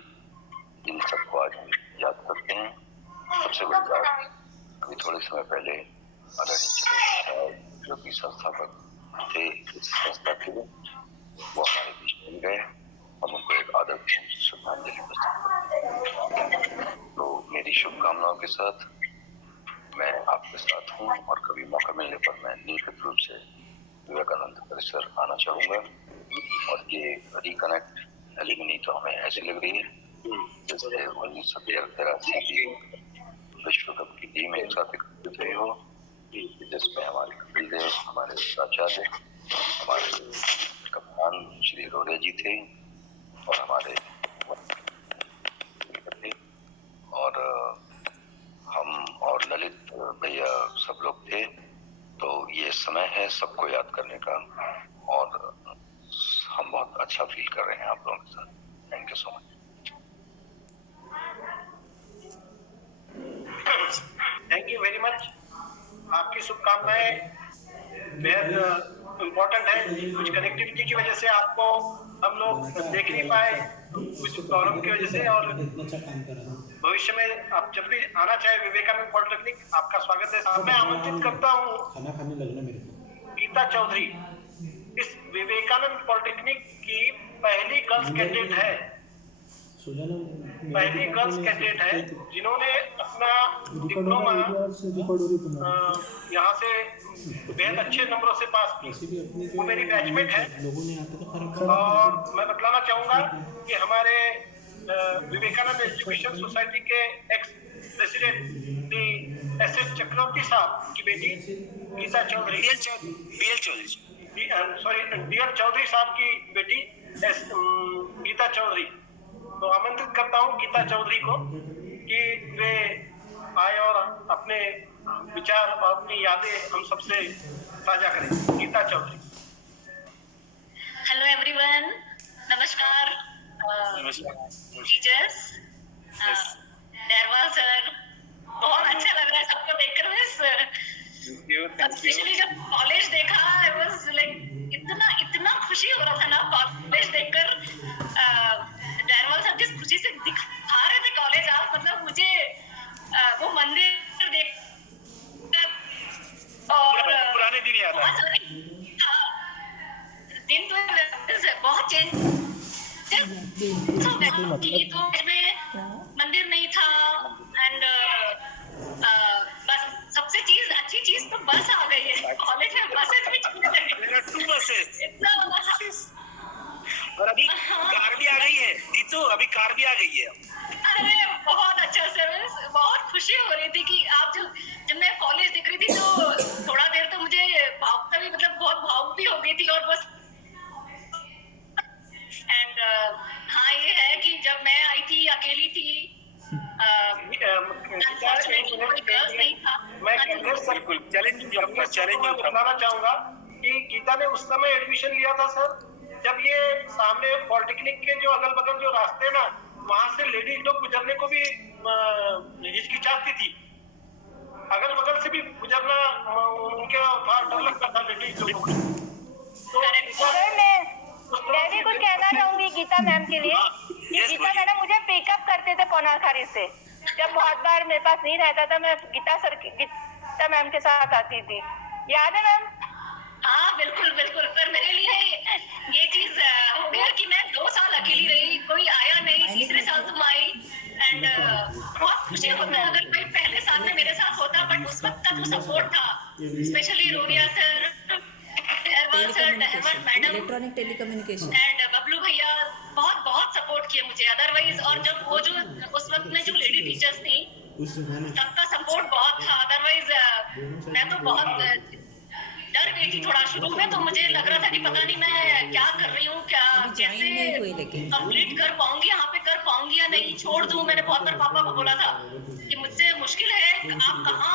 इन सबको आज हम याद करते हैं। सबसे बड़ी बात, अभी थोड़े समय पहले आदरणीय जो कि संस्थापक थे इस संस्था के, वो हमारे बीच मिल गए। हम उनको एक आदर श्रद्धांजलि प्रस्तुत करते हैं। तो मेरी शुभकामनाओं के साथ मैं आपके साथ हूँ, और कभी मौका मिलने पर मैं निश्चित रूप से विवेकानंद परिसर आना चाहूँगा। और ये रिकनेक्ट एलुमनी तो हमें ऐसी लग रही है जैसे 1983 की विश्व कप की टीम एक साथ एकत्रित हुई हो, जिसमें हमारे कपिल देव, हमारे प्राचार्य, हमारे कप्तान श्री रोरिया जी थे, और हमारे और हम और ललित भैया सब लोग थे। तो ये समय है सबको याद करने का, और हम बहुत अच्छा फील कर रहे हैं आप लोगों के साथ। Thank you so much. Thank you very much. आपकी शुभकामनाएं बेहद इम्पोर्टेंट है। कुछ कनेक्टिविटी की वजह से आपको हम लोग देख नहीं पाए, कुछ प्रॉब्लम की वजह से, और भविष्य में आप जब भी आना चाहे विवेकानंद पॉलिटेक्निक, आपका स्वागत है। मैं आमंत्रित करता हूँ गीता चौधरी, इस विवेकानंद पॉलिटेक्निक की पहली गर्ल्स कैडेट है, जिन्होंने अपना डिप्लोमा यहाँ से बेहद अच्छे नंबरों से पास की। वो मेरी बैचमेट है, और मैं बतलाना चाहूंगा कि हमारे विवेकानंद एजुकेशन सोसाइटी के एक्स प्रेसिडेंट एस एस चक्रवर्ती साहब की बेटी गीता चौधरी, डीएल चौधरी साहब की बेटी गीता चौधरी। तो आमंत्रित करता हूँ गीता चौधरी को कि वे आए और अपने विचार और अपनी यादें हम सबसे साझा करें। गीता चौधरी। हेलो एवरीवन, नमस्कार टीचर्स, डरवाल सर, बहुत अच्छा लग रहा है सबको देखकर। यू स्पेशली जब कॉलेज देखा, आई वाज लाइक इतना खुशी हो रहा था ना कॉलेज देखकर। डायरवाल साहब जिस खुशी से दिखा रहे थे कॉलेज, आप मतलब मुझे वो मंदिर देख और पुराने दिन याद आ दिन तो बहुत चेंज तो में मंदिर नहीं था। एंड बस सबसे अच्छी चीज तो बस आ गई है कॉलेज में, बसेस भी चलने लगी, 2 बसेस इतना और अभी कार भी आ गई है जीतू, अभी कार भी आ गई है। अरे बहुत अच्छा सर्विस, बहुत खुशी हो रही थी कि आप जब मैं कॉलेज देख रही थी तो थोड़ा देर तो मुझे भावुकता भी, मतलब बहुत भावुक भी हो गई थी। और बस एंड हाँ ये है कि जब मैं आई थी अकेली थी, मैं बताना चाहूंगा कि गीता ने उस समय एडमिशन लिया था सर, जब ये सामने पॉलिटेक्निक के जो अगल बगल जो रास्ते ना, वहां से लेडीज लोग गुजरने को भी हिचकिचाती थी, अगल बगल से भी गुजरना उनके डर लगता था लेडीज लोगों को। तो मैं भी कुछ कहना चाहूंगी गीता मैम के लिए कि गीता मैडम मुझे पिकअप करते थे कोनाखारी से, जब बहुत बार मेरे पास नहीं रहता था, मैं गीता मैम के साथ आती थी, याद है मैम? हाँ बिल्कुल बिल्कुल। पर मेरे लिए ये चीज हो गया कि मैं 2 साल अकेली रही, कोई आया नहीं, तीसरे साल तुम आई। एंड बहुत खुशी होता है अगर कोई पहले साल में मेरे साथ होता, बट उस वक्त का जो सपोर्ट था, specially Roniya sir, madam, electronic telecommunication and Bablu भैया बहुत बहुत सपोर्ट किया मुझे। अदरवाइज और जब वो जो उस वक्त में जो लेडी टीचर्स थी, सबका सपोर्ट बहुत था। अदरवाइज मैं तो बहुत डर गई थी थोड़ा शुरू में, तो मुझे लग रहा था कि पता नहीं मैं क्या कर रही हूँ, क्या कैसे कंप्लीट कर पाऊंगी, यहाँ पे कर पाऊंगी या नहीं, छोड़ दूँ। मैंने बहुत बार पापा को बोला था कि मुझसे मुश्किल है, आप कहाँ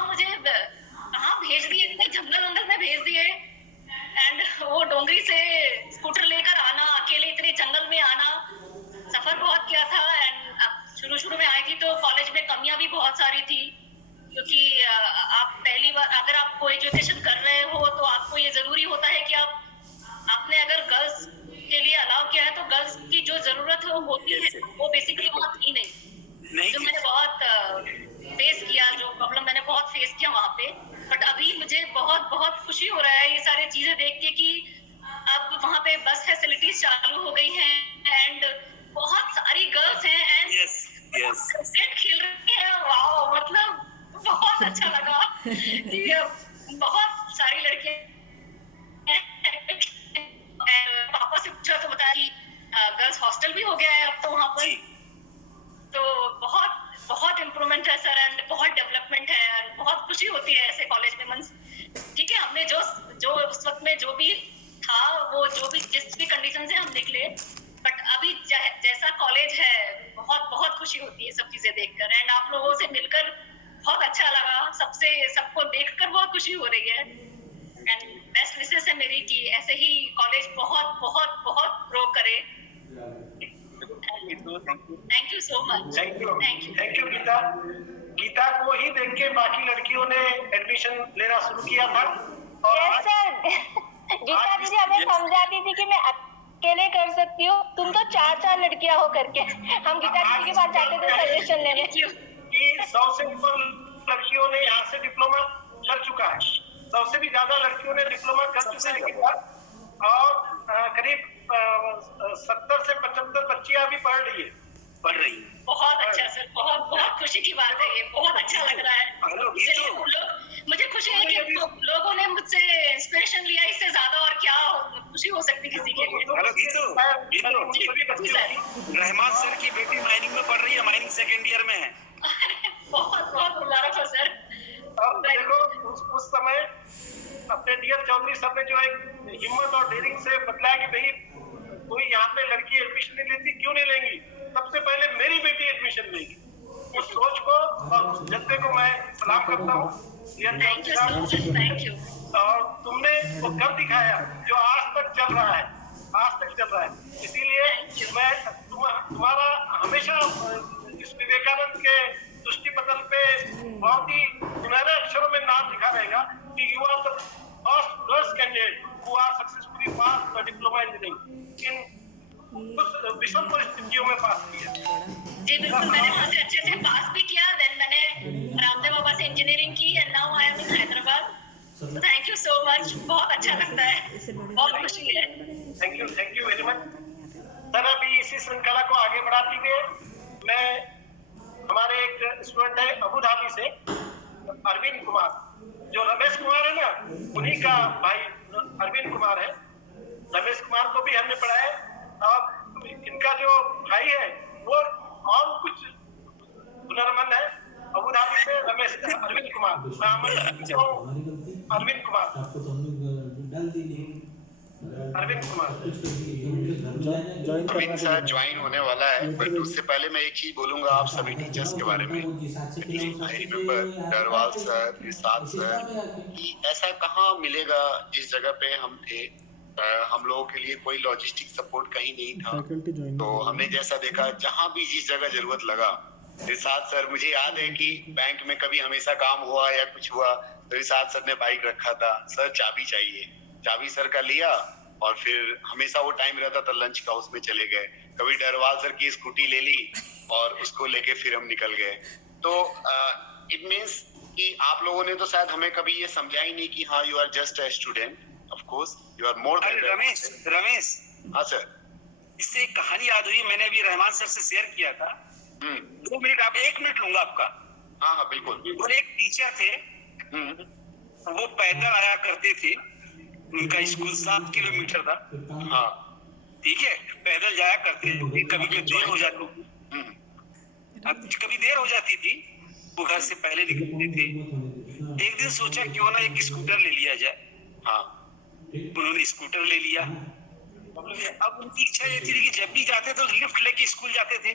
भेज दिए, इतने जंगल में भेज दिए। एंड वो डोंगरी से स्कूटर लेकर आना, अकेले इतने जंगल में आना, सफर बहुत किया था। एंड शुरू में आई थी तो कॉलेज में कमियां भी बहुत सारी थी, क्योंकि आप पहली बार अगर आप को एजुकेशन कर रहे हो तो आपको ये जरूरी होता है कि आपने अगर गर्ल्स के लिए अलाउ किया है तो गर्ल्स की जो जरूरत है वो होती है, वो बेसिकली वहाँ थी नहीं। जो मैंने बहुत फेस किया, जो प्रॉब्लम मैंने बहुत फेस किया वहाँ पे। बट अभी मुझे बहुत बहुत खुशी हो रहा है ये सारी चीजें देख के कि अब वहाँ पे बस फैसिलिटीज चालू हो गई हैं एंड बहुत सारी गर्ल्स हैं एंड क्रिकेट खेल रही हैं। वाओ, मतलब बहुत अच्छा लगा कि बहुत सारी लड़कियां। पापा से पूछा तो बताया कि गर्ल्स हॉस्टल भी हो गया है अब तो वहाँ पर, तो बहुत बहुत इम्प्रूवमेंट है सर एंड बहुत डेवलपमेंट है एंड बहुत खुशी होती है ऐसे कॉलेज में। मन ठीक है, हमने जो उस वक्त में जो भी था, वो जो भी जिस भी कंडीशन से हम निकले, बट अभी जैसा कॉलेज है बहुत बहुत खुशी होती है सब चीजें देखकर। एंड आप लोगों से मिलकर बहुत अच्छा लगा, सबको देखकर बहुत खुशी हो रही है। एंड बेस्ट विशेस है मेरी कि ऐसे ही कॉलेज बहुत बहुत बहुत ग्रो करे। Thank you so much. Thank you Geeta को ही देख के बाकी लड़कियों ने एडमिशन लेना शुरू किया था। और गीता दीदी हमें समझाती थी कि मैं अकेले कर सकती हूँ, तुम तो 4 लड़कियां हो करके। हम गीता दीदी के पास जाते थे सजेशन लेने कि 100 से ऊपर लड़कियों ने यहाँ से डिप्लोमा कर चुका है, 100 से भी ज्यादा लड़कियों ने डिप्लोमा कर चुके हैं और करीब 70 से 75 बच्चियां अभी पढ़ रही है। बहुत अच्छा सर, बहुत बहुत खुशी की बात है ये, बहुत अच्छा लग रहा है। मुझे खुशी है कि लोगों ने मुझसे इंस्पिरेशन लिया, इससे ज्यादा और क्या खुशी हो सकती किसी के लिए। रहमान सर की बेटी माइनिंग में पढ़ रही है, माइनिंग 2nd ईयर में है। बहुत बहुत मुबारक हो सर। देखो उस समय अपने डीएम चौधरी सर ने जो एक हिम्मत और डेयरिंग से बतलाया कि भाई कोई यहाँ पे लड़की एडमिशन नहीं लेती, क्यों नहीं लेंगी, सबसे पहले मेरी बेटी एडमिशन लेगी। उस सोच को और उस जज्बे को मैं सलाम करता हूँ। Thank you. और तुमने वो कर दिखाया जो आज तक चल रहा है, इसीलिए मैं तुम्हारा हमेशा इस विवेकानंद के दृष्टि पटल पे बहुत ही सुनहरे अक्षरों में नाम लिखा रहेगा you are the first girls candidate who are successfully passed the diploma engineering in कुछ विषम परिस्थितियों में पास किया। जी बिल्कुल, मैंने वहाँ से अच्छे से पास भी किया। देन मैंने रामदेव बाबा से इंजीनियरिंग की and now I am in Hyderabad. Thank you so much, बहुत अच्छा लगता है, बहुत खुशी है। Thank you very much sir. अभी इसी श्रृंखला को आगे बढ़ाते हुए मैं हमारे एक स्टूडेंट है अबू धाबी से अरविंद कुमार, जो रमेश कुमार है ना उन्हीं का भाई अरविंद कुमार है। रमेश कुमार को भी हमने पढ़ाया। अब इनका जो भाई है वो और कुछ हुनरमंद है। अबू धाबी से रमेश अरविंद कुमार, अरविंद कुमार अरविंद सर ज्वाइन होने वाला है, बट उससे पहले मैं एक चीज बोलूंगा आप सभी टीचर्स के बारे में। I remember Darwal sir, Irshad sir, कि ऐसा कहाँ मिलेगा जिस जगह पे हम थे। हम लोगों के लिए कोई लॉजिस्टिक सपोर्ट कहीं नहीं था। तो हमने जैसा देखा जहाँ भी जिस जगह जरूरत लगा, इरशाद सर, मुझे याद है कि बैंक में कभी हमेशा काम हुआ या कुछ हुआ तो इरशाद सर ने बाइक रखा था, सर चाबी चाहिए, चाबी सर का लिया और फिर हमेशा वो टाइम रहता था लंच का, उसमें चले गए। कभी डरवाल सर की स्कूटी ले ली और उसको लेके फिर हम निकल गए। तो इट मीन्स कि आप लोगों ने तो शायद हमें कभी ये समझा ही नहीं कि हाँ you are just a student, of course you are more than. Ramesh हाँ सर, इससे एक कहानी याद हुई, मैंने अभी रहमान सर से शेयर किया था। 2 मिनट, आप 1 मिनट लूंगा आपका। हाँ बिल्कुल। और एक टीचर थे, वो पैदल आया करते थे, उनका स्कूल 7 किलोमीटर था। हाँ ठीक है, पैदल जाया करते थे। कभी देर हो जाती, कभी देर हो जाती थी, वो घर से पहले निकलते थे। एक दिन सोचा क्यों ना एक स्कूटर ले लिया जाए। हाँ, उन्होंने स्कूटर ले लिया। अब उनकी इच्छा ये थी कि जब भी जाते तो लिफ्ट लेके स्कूल जाते थे।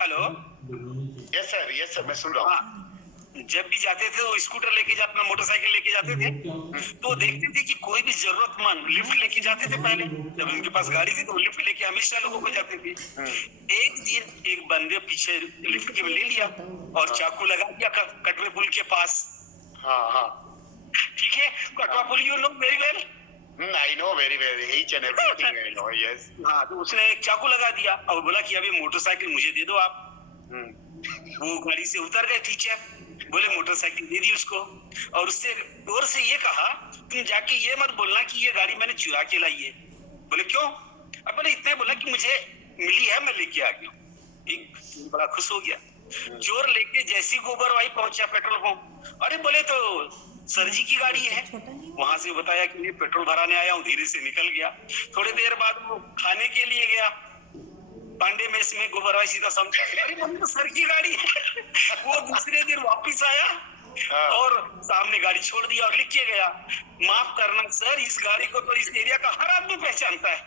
हेलो, यस सर मैं सुन रहा हूँ। जब भी जाते थे वो स्कूटर लेके जाते, मोटरसाइकिल लेके जाते थे, तो देखते थे कि कोई भी जरूरतमंद लिफ्ट लेके जाते थे। पहले जब उनके पास गाड़ी थी तो लिफ्ट लेके हमेशा लोगों को जाते थे। एक दिन एक बंदे पीछे लिफ्ट के ले लिया और चाकू लगा दिया कटवे पुल के पास। हाँ ठीक है, कटवा पुल you know very well. I know very well each and everything I know, yes. हाँ, तो उसने एक चाकू लगा दिया और बोला कि अभी मोटरसाइकिल मुझे दे दो आप। वो गाड़ी से उतर गए टीचर, बोले मोटरसाइकिल दे दी उसको और उससे जोर से ये कहा तुम जाके ये मत बोलना कि ये गाड़ी मैंने चुरा के लाई है। बोले क्यों? अब बोले इतना बोला कि मुझे मिली है, मैं लेके आ गया। बड़ा खुश हो गया। चोर लेके जैसी गोबरवाही पहुंचा पेट्रोल पंप, अरे बोले तो सर जी की गाड़ी है। वहां से बताया कि पेट्रोल भराने आया हूँ, धीरे से निकल गया। थोड़ी देर बाद वो खाने के लिए गया पांडे मेस में, गोबरवाही सीधा समझा अरे मम्मी तो सर की गाड़ी है। वो दूसरे दिन वापिस आया और सामने गाड़ी छोड़ दिया और लिख के गया, माफ करना सर, इस गाड़ी को तो इस एरिया का हर आदमी पहचानता है।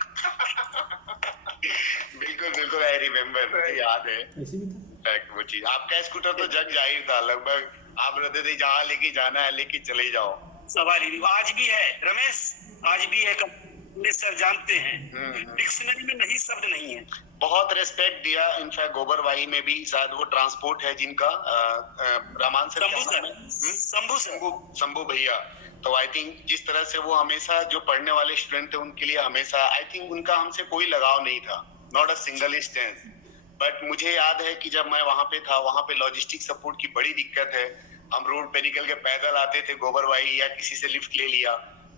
बिल्कुल आई रिमेम्बर, याद है वो चीज। आपका स्कूटर तो जग जाहिर था, लगभग आप रहते थे जहाँ लेके जाना है लेके चले जाओ। सवाल ही आज भी है रमेश, आज भी है, सर जानते हैं डिक्शनरी में नहीं शब्द नहीं है। बहुत रेस्पेक्ट दिया, इनफैक्ट गोबरवाही में भी शायद वो ट्रांसपोर्ट है जिनका रहमान सर, शंभू भैया। तो आई थिंक जिस तरह से वो हमेशा जो पढ़ने वाले स्टूडेंट थे उनके लिए हमेशा आई थिंक उनका हमसे कोई लगाव नहीं था, not a single instance. But मुझे याद है कि जब मैं वहां पे था, वहां पे लॉजिस्टिक सपोर्ट की बड़ी दिक्कत है। हम रोड पे निकल के पैदल आते थे गोबरवाही या किसी से लिफ्ट ले लिया,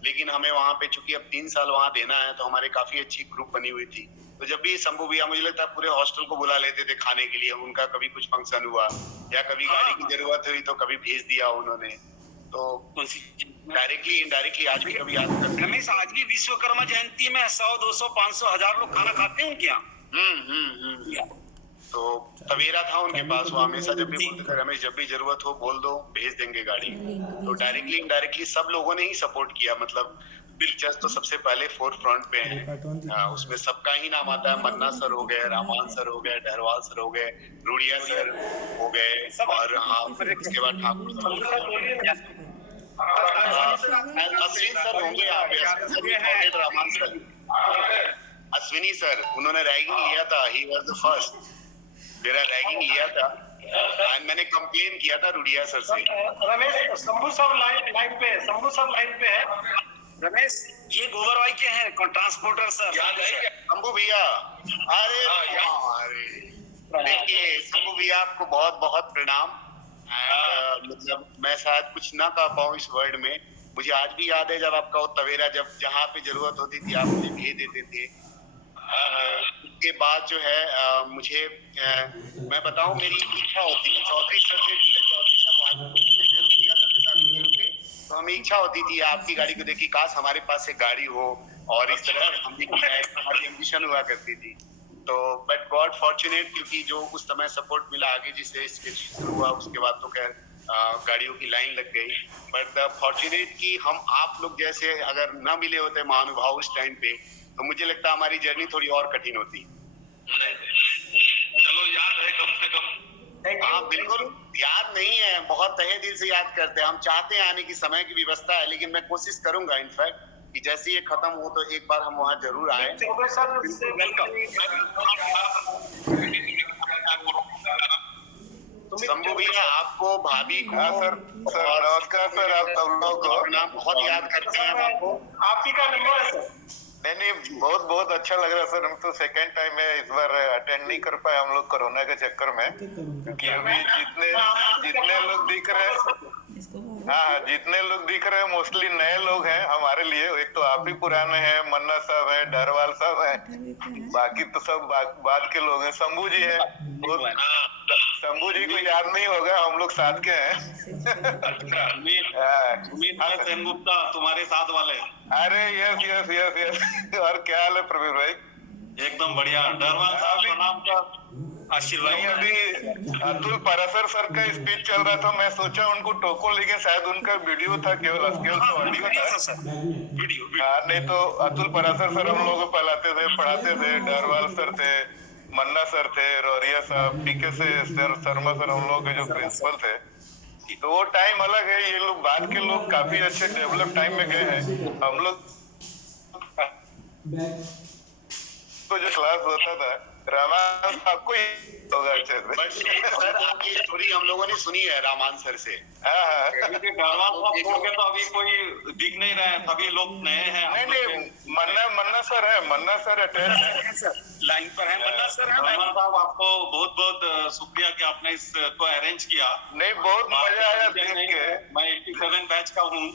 लेकिन हमें वहां पे चूंकि अब 3 साल वहां देना है तो हमारे काफी अच्छी ग्रुप बनी हुई थी। तो जब भी शंभू भैया मुझे लगता है पूरे हॉस्टल को बुला लेते थे खाने के लिए, उनका कभी कुछ फंक्शन हुआ या कभी गाड़ी की जरूरत हुई तो कभी भेज दिया उन्होंने। तो डायरेक्टली इनडायरेक्टली आज भी कभी याद करते हैं। रमेश, आज भी विश्वकर्मा जयंती में 100, 200, 500, 1000 लोग खाना खाते हैं उनके यहाँ। तो तवेरा था उनके पास, वो हमेशा जब भी बोलते थे रमेश जब भी जरूरत हो बोल दो, भेज देंगे गाड़ी। तो डायरेक्टली इनडायरेक्टली सब लोगों ने ही सपोर्ट किया। मतलब टीचर्स तो सबसे पहले फोर्थ फ्रंट पे हैं, उसमें सबका ही नाम आता है। मन्ना सर हो गए, रहमान सर हो गए, डहरवाल सर हो गए, रूड़िया सर हो गए, और हाँ उसके बाद ठाकुर अश्विन सर होंगे, रहमान सर, अश्विनी सर, उन्होंने रैगिंग लिया था, ही वाज द फर्स्ट, मेरा रैगिंग लिया था मैंने कंप्लेन किया था रुडिया सर से। रमेश, शंभू सर लाइन पे है। रमेश, ये गोबरवाई के हैं ट्रांसपोर्टर सर। शंभू भैया, अरे देखिए शंभू भैया, आपको बहुत बहुत प्रणाम। मतलब मैं शायद कुछ ना कह पाऊँ इस वर्ड में। मुझे आज भी याद है जब आपका वो तवेरा, जब जहाँ पे जरूरत होती थी आप मुझे भेज देते थे। उसके बाद जो है मुझे मैं बताऊं, मेरी इच्छा होती थी चौधरी सर से, चौधरी साहब तो हमें इच्छा होती थी आपकी गाड़ी को देखी, काश हमारे पास एक गाड़ी हो और इस तरह से हम भी हमारी एम्बिशन हुआ करती थी। तो बट गॉड फॉर्चुनेट, क्योंकि जो उस समय सपोर्ट मिला आगे जिससे शुरू हुआ, उसके बाद तो खैर गाड़ियों की लाइन लग गई। बट द फॉर्चुनेट कि हम आप लोग जैसे अगर न मिले होते महानुभाव उस टाइम पे, तो मुझे लगता है हमारी जर्नी थोड़ी और कठिन होती। चलो याद है कम से कम। हाँ बिल्कुल याद नहीं है, बहुत तहे दिल से याद करते हैं। हम चाहते हैं आने की समय की व्यवस्था है, लेकिन मैं कोशिश करूंगा इनफैक्ट कि जैसे ये खत्म हो तो एक बार हम वहाँ जरूर आए। शंभू भैया, आपको, भाभी को, सर नमस्कार सर, आप सब लोग को नाम बहुत याद करते हैं हम आपको। आप ही का नंबर है सर। नहीं, बहुत अच्छा लग रहा है सर। हम तो सेकंड टाइम में इस बार अटेंड नहीं कर पाए हम लोग कोरोना के चक्कर में, क्योंकि अभी जितने लोग दिख रहे हैं, हाँ जितने लोग दिख रहे हैं मोस्टली नए लोग हैं हमारे लिए। एक तो आप ही पुराने हैं, मन्ना साहब हैं, डरवाल साहब हैं, बाकी तो सब बाद के लोग हैं। शंभू जी है, शंभू जी को याद नहीं होगा, हम लोग साथ के हैं। उम्मीद है सेन गुप्ता तुम्हारे साथ वाले। अरे यस। और क्या हाल है प्रवीण भाई? एकदम बढ़िया। डरवाल साहब प्रणाम का आशीर्वाद। नहीं, अभी अतुल परासर सर का स्पीच चल रहा था, मैं सोचा उनको टोकन लेके, शायद उनका वीडियो था, केवल ऑडियो था। हाँ, नहीं तो अतुल परासर सर हम लोगों को पढ़ाते थे। डरवाल सर थे, मन्ना सर थे, रोरिया साहब, पीके से शर्मा सर हम लोग के जो प्रिंसिपल थे। तो वो टाइम अलग है, ये लोग बाद के लोग काफी अच्छे डेवलप टाइम में गए हैं। हम लोग तो जो क्लास होता था रामान आपको ही होगा अच्छे से। सर आपकी स्टोरी हम लोगों ने सुनी है रामान सर से। हाँ, तो अभी कोई दिख नहीं रहा है, सभी लोग नए हैं। नहीं, मन्ना सर है, मन्ना सर अटैच है, लाइन पर है। मन्ना सर है। मन्ना साहब, आपको बहुत बहुत शुक्रिया कि आपने इसको अरेंज किया। नहीं, बहुत मजा आया देख के। मैं 87 बैच का हूँ,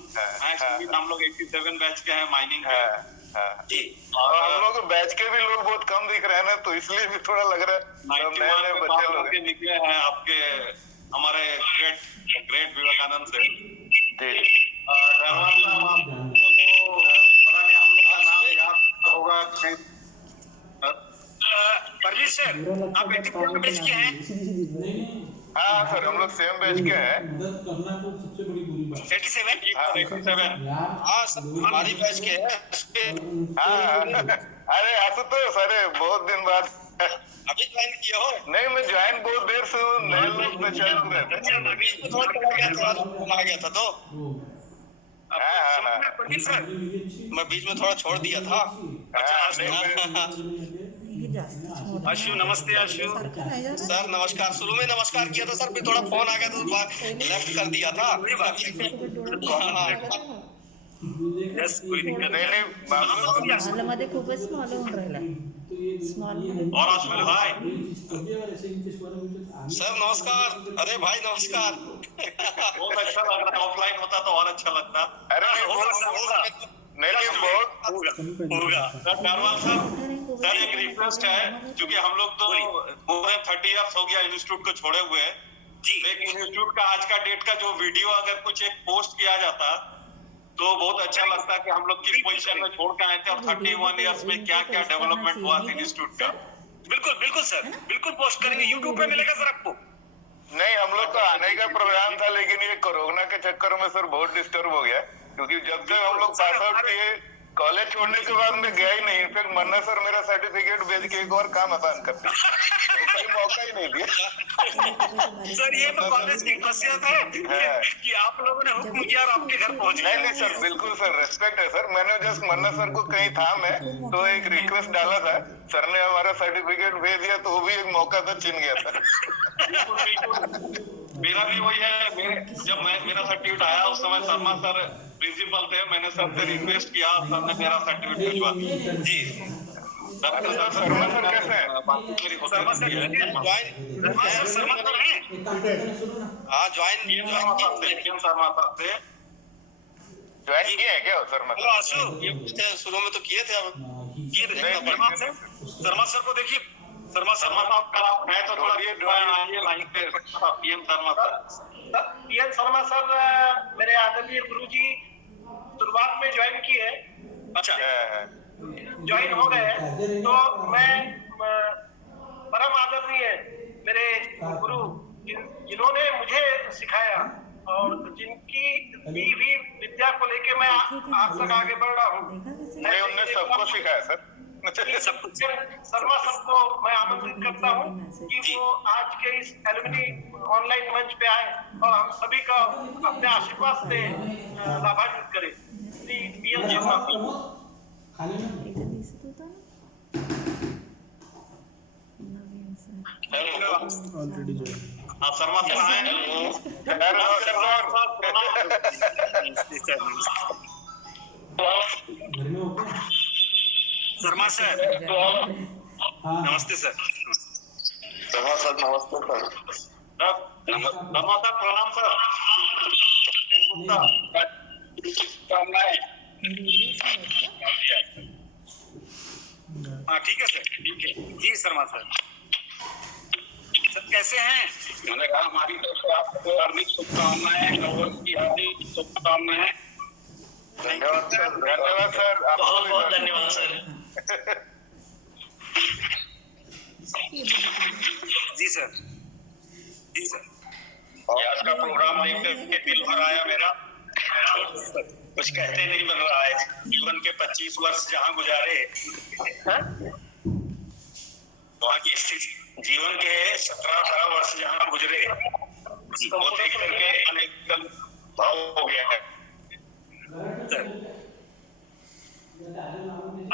हम लोग 87 बैच के हैं माइनिंग के। और हम लोग बैच के भी लोग बहुत कम दिख रहे हैं ना, तो इसलिए भी थोड़ा लग रहा है नए बच्चे लोग निकले हैं आपके, हमारे ग्रेट विवेकानंद से। डरवाल साहब, आपको तो पता नहीं हम लोग का नाम याद होगा कि नहीं। परवीन सर, आप 87 बैच के हैं? हाँ सर, हम लोग सेम बैच के हैं। 87? हाँ सर, हमारी बैच के हैं। हाँ, अरे आशुतोष, अरे बहुत दिन बाद अभी ज्वाइन किया हो? नहीं, मैं ज्वाइन बहुत देर से हूँ, नए लोग तो चल रहे थे। आ गया था तो मैं बीच में थोड़ा छोड़ दिया था। अशु, नमस्ते अशु। सर नमस्कार। शुरू में नमस्कार किया था सर, फिर थोड़ा फोन आ गया तो लेफ्ट कर दिया था। कोई दिक्कत नहीं। मध्ये खूपच स्मॉल होऊन राहिला। और आशुल भाई, सर नमस्कार। अरे भाई नमस्कार। बहुत अच्छा लग रहा है, ऑफलाइन होता तो और अच्छा लगता। अरे नहीं, बहुत होगा। सर डरवाल साहब, सर एक रिक्वेस्ट है, क्योंकि हम लोग तो पूरे 30 इयर्स हो गया इंस्टीट्यूट को छोड़े हुए जी। लेकिन इंस्टीट्यूट का आज का डेट का जो वीडियो अगर कुछ एक पोस्ट किया जाता तो बहुत अच्छा लगता कि हम लोग किस पोजीशन में छोड़ के आए थे और 31 इयर्स में क्या क्या डेवलपमेंट हुआ था इंस्टीट्यूट का। बिल्कुल सर, बिल्कुल पोस्ट करेंगे, यूट्यूब पे मिलेगा सर आपको। नहीं, हम लोग का आने का प्रोग्राम था, लेकिन ये कोरोना के चक्कर में सर बहुत डिस्टर्ब हो गया, क्योंकि जब तक हम लोग पास आउट किए, कॉलेज छोड़ने के बाद मैं गया ही नहीं। इनफैक्ट मन्ना सर मेरा सर्टिफिकेट भेज के एक और काम आसान करते। कोई मौका ही नहीं दिया। सर ये तो कॉलेज की खासियत है कि आप लोगों ने हुक्म किया और आपके घर पहुंच गए। नहीं सर, बिल्कुल सर, रेस्पेक्ट है सर। मैंने जस्ट मन्ना सर को कहीं था मैं, तो एक रिक्वेस्ट डाला था, सर ने हमारा सर्टिफिकेट भेज दिया, तो वो भी एक मौका तो छिन गया था। मेरा भी वही है, जब मेरा सर्टिफिकेट आया उस समय शर्मा सर प्रिंसिपल थे, मैंने सर से रिक्वेस्ट किया, सर ने मेरा सर्टिफिकेट भिजवा दिया। जी शर्मा सर कैसे हैं? शर्मा सर हैं? हाँ, ज्वाइन शर्मा साहब थे। ज्वाइन किए हैं क्या सर? मतलब शुरू में तो किए थे, अब ये शर्मा सर को देखिए, शर्मा साहब का है तो थोड़ा पीएम शर्मा सर मेरे आदरणीय गुरुजी शुरुआत में ज्वाइन किए। अच्छा, ज्वाइन हो गए, तो मैं परम आदरणीय मेरे गुरु जिन्होंने मुझे सिखाया और जिनकी दी हुई विद्या को लेके मैं आज तक आगे बढ़ रहा हूँ। उनने सबको सिखाया सर। शर्मा सबको मैं आमंत्रित करता हूँ कि वो आज के इस एलुमनी ऑनलाइन मंच पे आए और हम सभी का अपने आशीर्वाद से लाभान्वित करें। पीएम जी ऑलरेडी जो आप शर्मा सर आए। शर्मा सर नमस्ते सर। शर्मा सर नमस्ते सर। शर्मा सर प्रणाम सर। हाँ ठीक है सर, ठीक है जी। शर्मा सर कैसे हैं? मैंने कहा हमारी तरफ से आपको हार्दिक शुभकामनाएं और की हार्दिक शुभकामनाएं। धन्यवाद सर, धन्यवाद सर, बहुत बहुत धन्यवाद सर। जी सर, जी सर। आज का प्रोग्राम देखकर दिल भर आया मेरा। कुछ कहते नहीं बन रहा है। जीवन के 25 वर्ष जहाँ गुजारे, वहाँ की स्थिति, जीवन के 17-18 वर्ष जहाँ गुजरे, वो देख करके अनेक भाव हो गया है।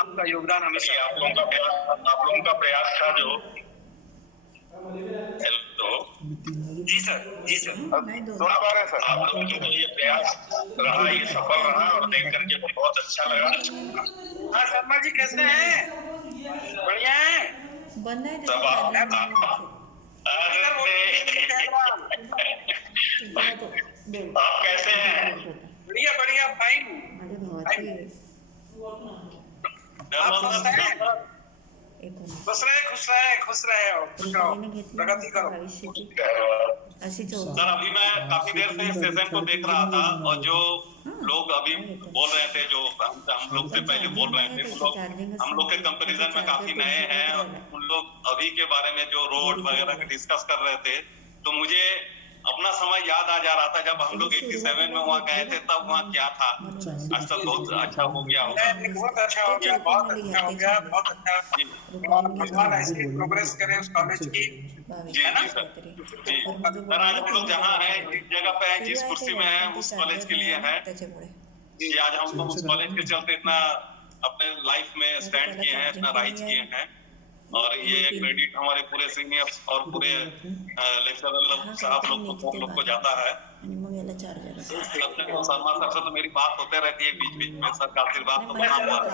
आपका योगदान हमेशा, आप लोगों का प्रयास था जो। हेलो जी सर, जी सर। आप लोगों का ये प्रयास रहा, ये सफल रहा और देख करके बहुत अच्छा लगा। हाँ शर्मा जी कैसे हैं? बढ़िया हैं? सब आप कैसे हैं? बढ़िया बढ़िया, फाइन। खुश रहे और प्रगति करो। सर अभी मैं काफी देर से सेशन को देख रहा था और जो लोग अभी बोल रहे थे, जो हम लोग से पहले बोल रहे थे, वो लोग हम लोग के कंपैरिजन में काफी नए हैं। उन लोग अभी के बारे में जो रोड वगैरह डिस्कस कर रहे थे, तो मुझे अपना समय याद आ जा रहा था जब हम लोग 87 में वहाँ गए थे, तब वहाँ क्या था। आजकल बहुत अच्छा हो गया होगा। बहुत अच्छा हो गया, बहुत अच्छा हो गया, बहुत अच्छा। और भगवान ऐसे प्रोग्रेस करे उस कॉलेज की। जी जी सर, जी सर। आज हम लोग जहाँ हैं, जिस जगह पे हैं, जिस कुर्सी में हैं, उस कॉलेज के लिए हैं। जी आज हम लोग उस कॉलेज के चलते इतना अपने लाइफ में स्टैंड किए हैं, इतना राइज किए हैं। और ये क्रेडिट हमारे पूरे सीनियर्स और पूरे लेक्चरर साहब लोग को जाता है। शर्मा सर से तो मेरी बात होते रहती है बीच बीच में, सर का आशीर्वाद तो बना हुआ है।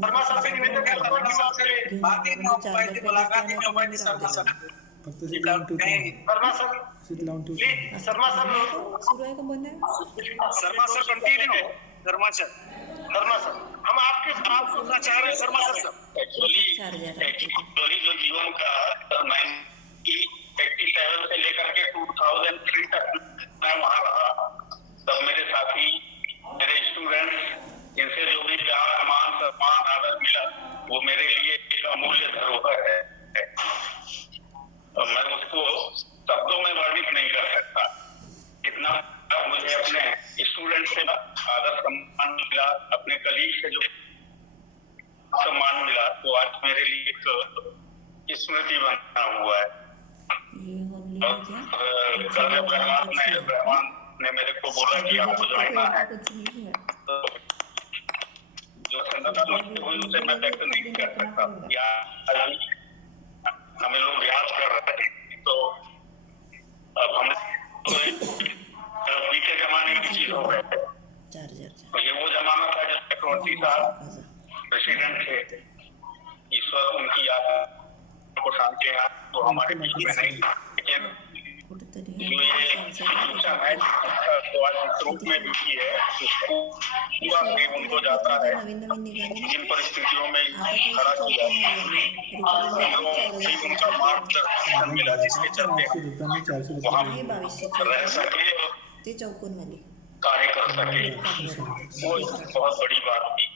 शर्मा सर से निवेदन करता हूं कि आपसे बातें ना हो पाई थी, मुलाकात नहीं हो पाई थी Sharma sir. Sharma sir continue. Sharma sir हम आपके साथ सुनना चाह रहे हैं। शर्मा सर एक्चुअली जो जीवन का 1987 से लेकर के 2003 तक मैं वहाँ रहा, तब मेरे साथी, मेरे स्टूडेंट्स, इनसे जो भी प्यार, मान, सम्मान, आदर मिला, वो मेरे लिए एक अमूल्य धरोहर है। मैं उसको शब्दों में वर्णित नहीं कर सकता। इतना मुझे अपने स्टूडेंट से आदर सम्मान मिला, अपने कलीग से जो सम्मान मिला, तो आज मेरे लिए एक स्मृति बना हुआ है। कल जब रहमान ने मेरे को बोला कि आपको ज्वाइन है, तो जो संदर्भ हुई उसे मैं व्यक्त नहीं कर सकता। हमें लोग याद कर रहे हैं, तो अब हम बीते जमाने की चीज हो गए। तो ये वो जमाना था जब चक्रवर्ती साहब प्रेसिडेंट थे, ईश्वर उनकी याद को शांति है, तो हमारे बीच में नहीं, लेकिन जो ये शिक्षण है तो आज इस रूप में भी है, उसको पूरा देव उनको जाता है जिन परिस्थितियों में खड़ा किया, उनका मार्गदर्शन मिला जिसके चलते वहाँ रह सके, कार्य कर सके, वो बहुत बड़ी बात थी।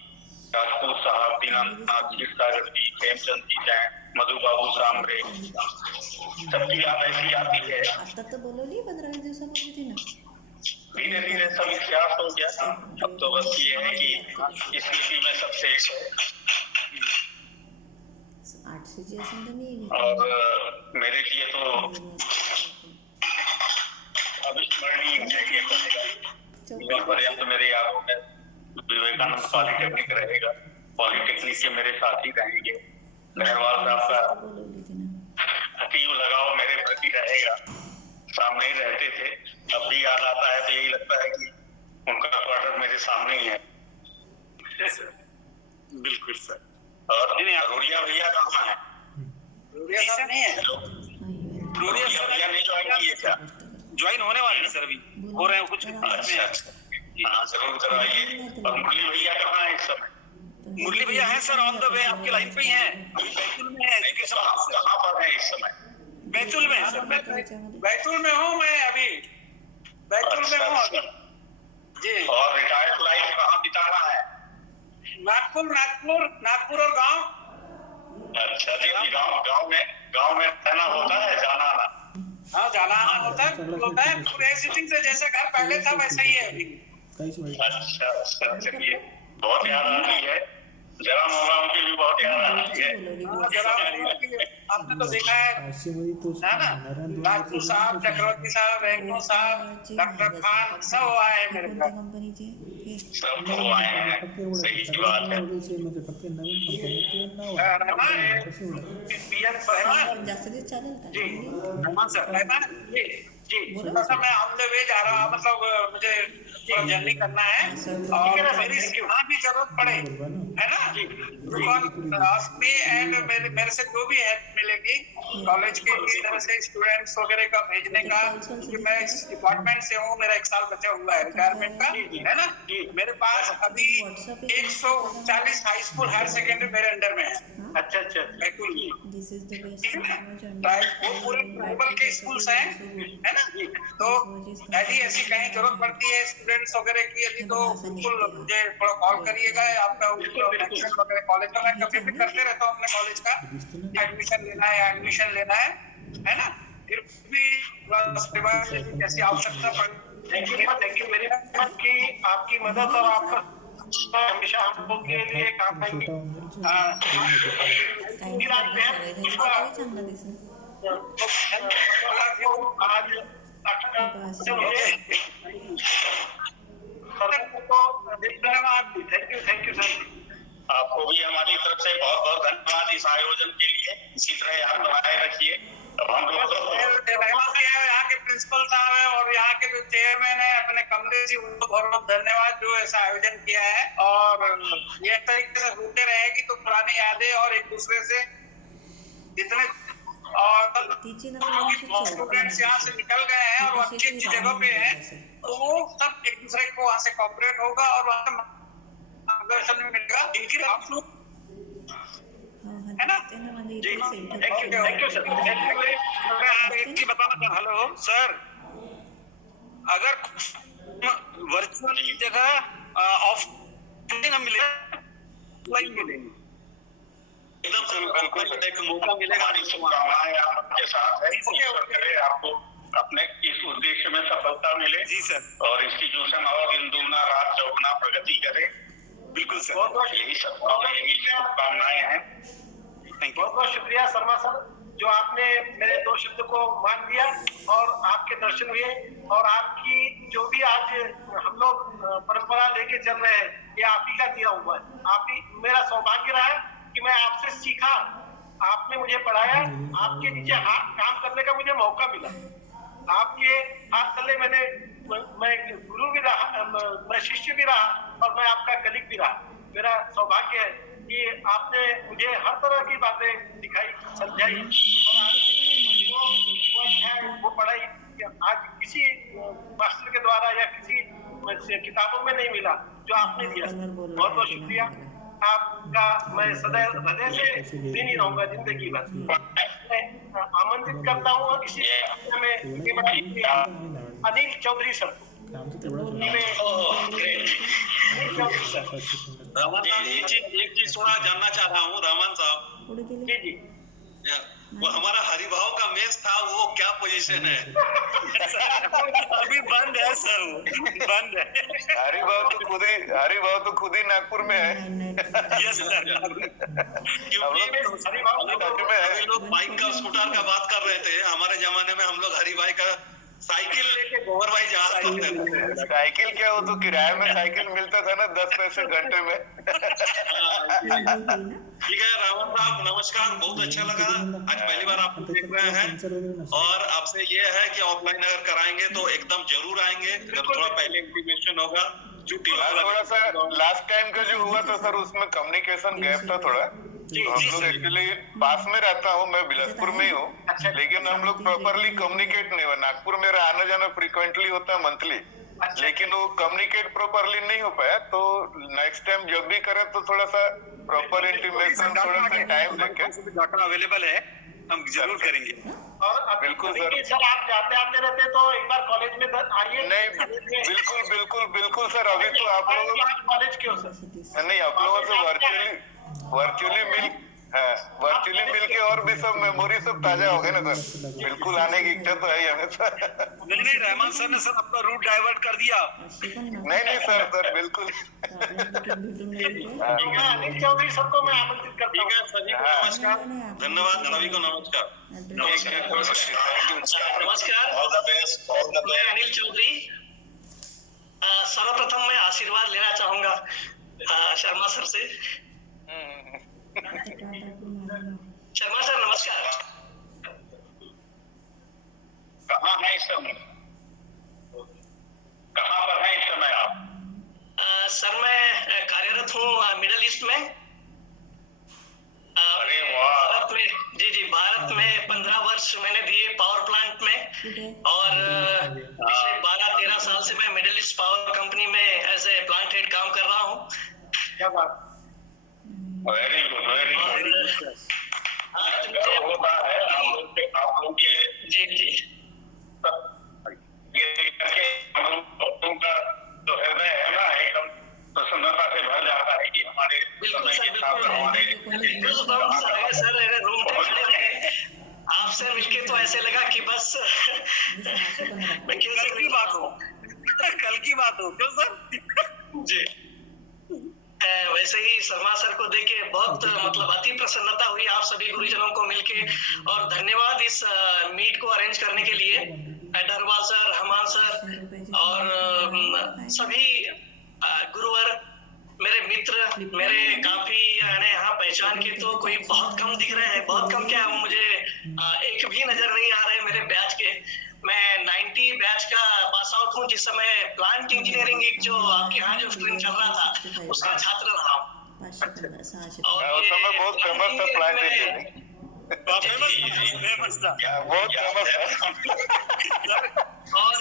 राजपूत साहब, दीनानाथ जी, सागर जी, प्रेमचंद जी जैन, मधु बाबू सांबरे, सबकी याद ऐसी आती है। आता तर बोलवली 15 दिवसापूर्वी तिनं. धीरे धीरे सब इतिहास हो गया। अब तो बस ये है कि इस लिपि में सबसे एक है 800 जी असेल तर मी और मेरे लिए तो अविस्मरणीय है ये बनेगा। पर्यंत मेरे यादों में विवेकानंद पॉलिटेक्निक रहेगा, पॉलिटेक्निक के मेरे साथी रहेंगे। लहरवाल साहब का अतीव लगाव मेरे प्रति रहेगा, सामने ही रहते थे, अब भी याद आता है तो यही लगता है कि उनका क्वार्टर मेरे सामने ही है। बिल्कुल सर। और रोरिया भैया कहाँ है? रोरिया नहीं है, रोरिया भैया नहीं ज्वाइन किए क्या? ज्वाइन होने वाले हैं सर, अभी हो रहे हैं कुछ। अच्छा, हाँ जरूर करवाइए। और मुरली भैया कहाँ है इस समय? मुरली भैया हैं सर, ऑन द वे, आपके लाइन पे ही हैं, अभी बैतूल में है। कहाँ पर है इस समय? बैतूल में है सर, बैतूल में हूँ मैं अभी, बैतूल में हूँ अभी जी। और रिटायर्ड लाइफ कहाँ बिताना है? नागपुर और गाँव। अच्छा जी, गाँव में रहना होता है, जाना आना? हाँ, जाना आना होता है, पूरे सिटिंग से जैसे घर पहले था वैसे ही है अभी। अच्छा, चलिए, बहुत याद आती है। जरा मोहराम की भी बहुत याद आती है। आपने तो देखा है ना, राजपूत साहब, चक्रवर्ती साहब, वेंकू साहब, डॉक्टर खान, सब आए हैं मेरे घर, सब तो आए हैं, सही की बात है। जास्त दिवस चालेल का? जी रहमान सर, रहमान जी, थोड़ा सा मैं ऑन द वे जा रहा हूँ, मतलब मुझे थोड़ा जर्नी करना है और मेरी जहाँ भी जरूरत पड़े, है ना जी, एंड मेरे से जो भी हेल्प मिलेगी कॉलेज के तरफ से, स्टूडेंट्स वगैरह का भेजने का, क्योंकि मैं इस डिपार्टमेंट से हूँ, मेरा 1 साल बचा हुआ है रिटायरमेंट का, है ना। मेरे पास अभी 140 हाई स्कूल हायर सेकेंडरी मेरे अंडर में है। अच्छा, बिल्कुल, वो पूरे ग्लोबल के स्कूल्स हैं, है ना। तो ऐसी कहीं जरूरत पड़ती है स्टूडेंट्स वगैरह की यदि, तो बिल्कुल मुझे थोड़ा कॉल करिएगा। आपका वगैरह कॉलेज का मैं कभी भी करते रहता हूँ, अपने कॉलेज का एडमिशन लेना है ना। फिर भी जैसी आवश्यकता पड़े। थैंक यू वेरी मच कि आपकी मदद और आपका हमेशा हम लोग के लिए काम करेंगे। Thank you sir. आपको भी हमारी तरफ से बहुत बहुत धन्यवाद इस आयोजन के लिए। इसी तरह याद बनाए रखिए। अब हम लोग यहाँ के प्रिंसिपल साहब है और यहाँ के जो चेयरमैन है अपने कमरे से, उनको बहुत बहुत धन्यवाद जो ऐसा आयोजन किया है। और ये तरीके से होते रहेगी तो पुरानी यादें और एक दूसरे से जितने और स्टूडेंट्स यहाँ से निकल गए हैं और अच्छी अच्छी जगह पे हैं, तो वो सब एक दूसरे को वहाँ से कॉपरेट होगा और वहाँ से मार्गदर्शन मिलेगा। इनकी आप लोग है ना जी। Thank you sir. एक चीज बताना चाहूँ, हेलो सर, अगर वर्चुअल की जगह ऑफलाइन मिले, ऑफलाइन मिलेंगे एकदम बिल्कुल एक मौका मिलेगा। हमारी शुभकामनाएं आपके साथ है, ईश्वर करे आपको अपने इस उद्देश्य में सफलता मिले। जी सर। और इंस्टीट्यूशन और इन दूना रात चौगुना प्रगति करे। बिल्कुल सर, यही सद्भावना, यही शुभकामनाएं हैं। थैंक बहुत बहुत शुक्रिया शर्मा सर, जो आपने मेरे 2 शब्द को मान दिया और आपके दर्शन हुए, और आपकी जो भी आज हम लोग परंपरा लेके चल रहे हैं, ये आप ही का दिया हुआ है। आप ही, मेरा सौभाग्य रहा कि मैं आपसे सीखा, आपने मुझे पढ़ाया, आपके नीचे हाथ काम करने का मुझे मौका मिला। आपके हाथ तले मैं गुरु भी रहा, मैं शिष्य भी रहा, और मैं आपका कलीग भी रहा। मेरा सौभाग्य है कि आपने मुझे हर तरह की बातें सिखाई, समझाई, और वो पढ़ाई आज किसी मास्टर के द्वारा या किसी किताबों में नहीं मिला, जो आपने दिया। बहुत बहुत शुक्रिया आपका। मैं सदैव हृदय से ऋणी रहूंगा जिंदगी भर। मैं आमंत्रित करता हूँ और इसी में अनिल चौधरी सर को। रमन साहब, एक चीज थोड़ा जानना चाह रहा हूँ रमन साहब। जी जी, वो हमारा हरिभाव का मेस था, वो क्या पोजीशन है? अभी बंद है सर, वो बंद है। हरिभाव तो खुद ही नागपुर में है। यस सर, क्योंकि लोग बाइक का स्कूटर का बात कर रहे थे, हमारे जमाने में हम लोग हरिभाई का साइकिल लेके गोबर भाई जा सकते थे। साइकिल क्या, वो तो किराए में साइकिल मिलता था ना, 10 पैसे घंटे में। ठीक है रावण साहब, नमस्कार, बहुत अच्छा लगा। आज पहली बार आपको देख रहे हैं, और आपसे ये है कि ऑफलाइन अगर कराएंगे तो एकदम जरूर आएंगे, अगर थोड़ा पहले इंटीमेशन होगा। थोड़ा सा लास्ट टाइम का जो हुआ था सर, उसमें कम्युनिकेशन गैप था थोड़ा। हम लोग एक्चुअली पास में रहता हूँ, मैं बिलासपुर में ही हूँ, लेकिन हम लोग प्रॉपरली कम्युनिकेट नहीं हुआ। नागपुर मेरा आना जाना फ्रीक्वेंटली होता है, मंथली, लेकिन वो कम्युनिकेट प्रॉपरली नहीं हो पाया। तो नेक्स्ट टाइम जब भी करें तो थोड़ा सा प्रॉपर इंटीमेशन, थोड़ा सा टाइम देके डाटा अवेलेबल है, हम जरूर करेंगे। और बिल्कुल सर, आप जाते आते रहते तो एक बार कॉलेज में आइए। नहीं, बिल्कुल सर, अभी तो आप लोग कॉलेज क्यों सर? नहीं, आप लोगों से वर्चुअली मिल के और भी सब मेमोरी सब ताजा हो गए ना सर। बिल्कुल आने की इच्छा तो है हमें सर। नहीं, रहमान सर ने सर अपना रूट डाइवर्ट कर दिया। नहीं सर, बिल्कुल। अनिल चौधरी सर को मैं आमंत्रित करता हूँ। ठीक है, सभी को नमस्कार, धन्यवाद, सभी को नमस्कार। नमस्कार, मैं अनिल चौधरी। सर्वप्रथम मैं आशीर्वाद लेना चाहूंगा शर्मा सर से। शर्मा सर नमस्कार। कहाँ है इस समय? कहाँ पर है इस समय आप? सर मैं कार्यरत हूँ मिडिल ईस्ट में। अरे वाह! भारत में 15 वर्ष मैंने दिए पावर प्लांट में, और पिछले 12-13 साल से मैं मिडिल ईस्ट पावर कंपनी में एज ए प्लांट हेड काम कर रहा हूँ। क्या बात? Very good, very good. होता है आप लोग ये करके उनका जो हृदय है ना, एकदम प्रसन्नता से भर जाता है कि हमारे समय के साथ आपसे मिलके तो ऐसे लगा कि बस कल की बात हो क्यों सर? जी, वैसे ही शर्मा सर को देख के बहुत मतलब अति प्रसन्नता हुई आप सभी गुरुजनों को मिलके, और धन्यवाद इस मीट को अरेंज करने के लिए डरवाल सर, रहमान सर और सभी गुरुवर, मेरे मित्र, मेरे काफी यहाँ पहचान के तो कोई बहुत कम दिख रहे हैं, बहुत कम क्या, मुझे एक भी नजर नहीं आ रहे मेरे बैच के। मैं 90 बैच का पास आउट हूँ, जिस समय प्लांट इंजीनियरिंग एक जो आपके यहाँ जो स्ट्रीम चल रहा था उसका छात्र रहा हूँ। और उस समय बहुत फेमस था प्लांट इंजीनियरिंग, बहुत फेमस था। और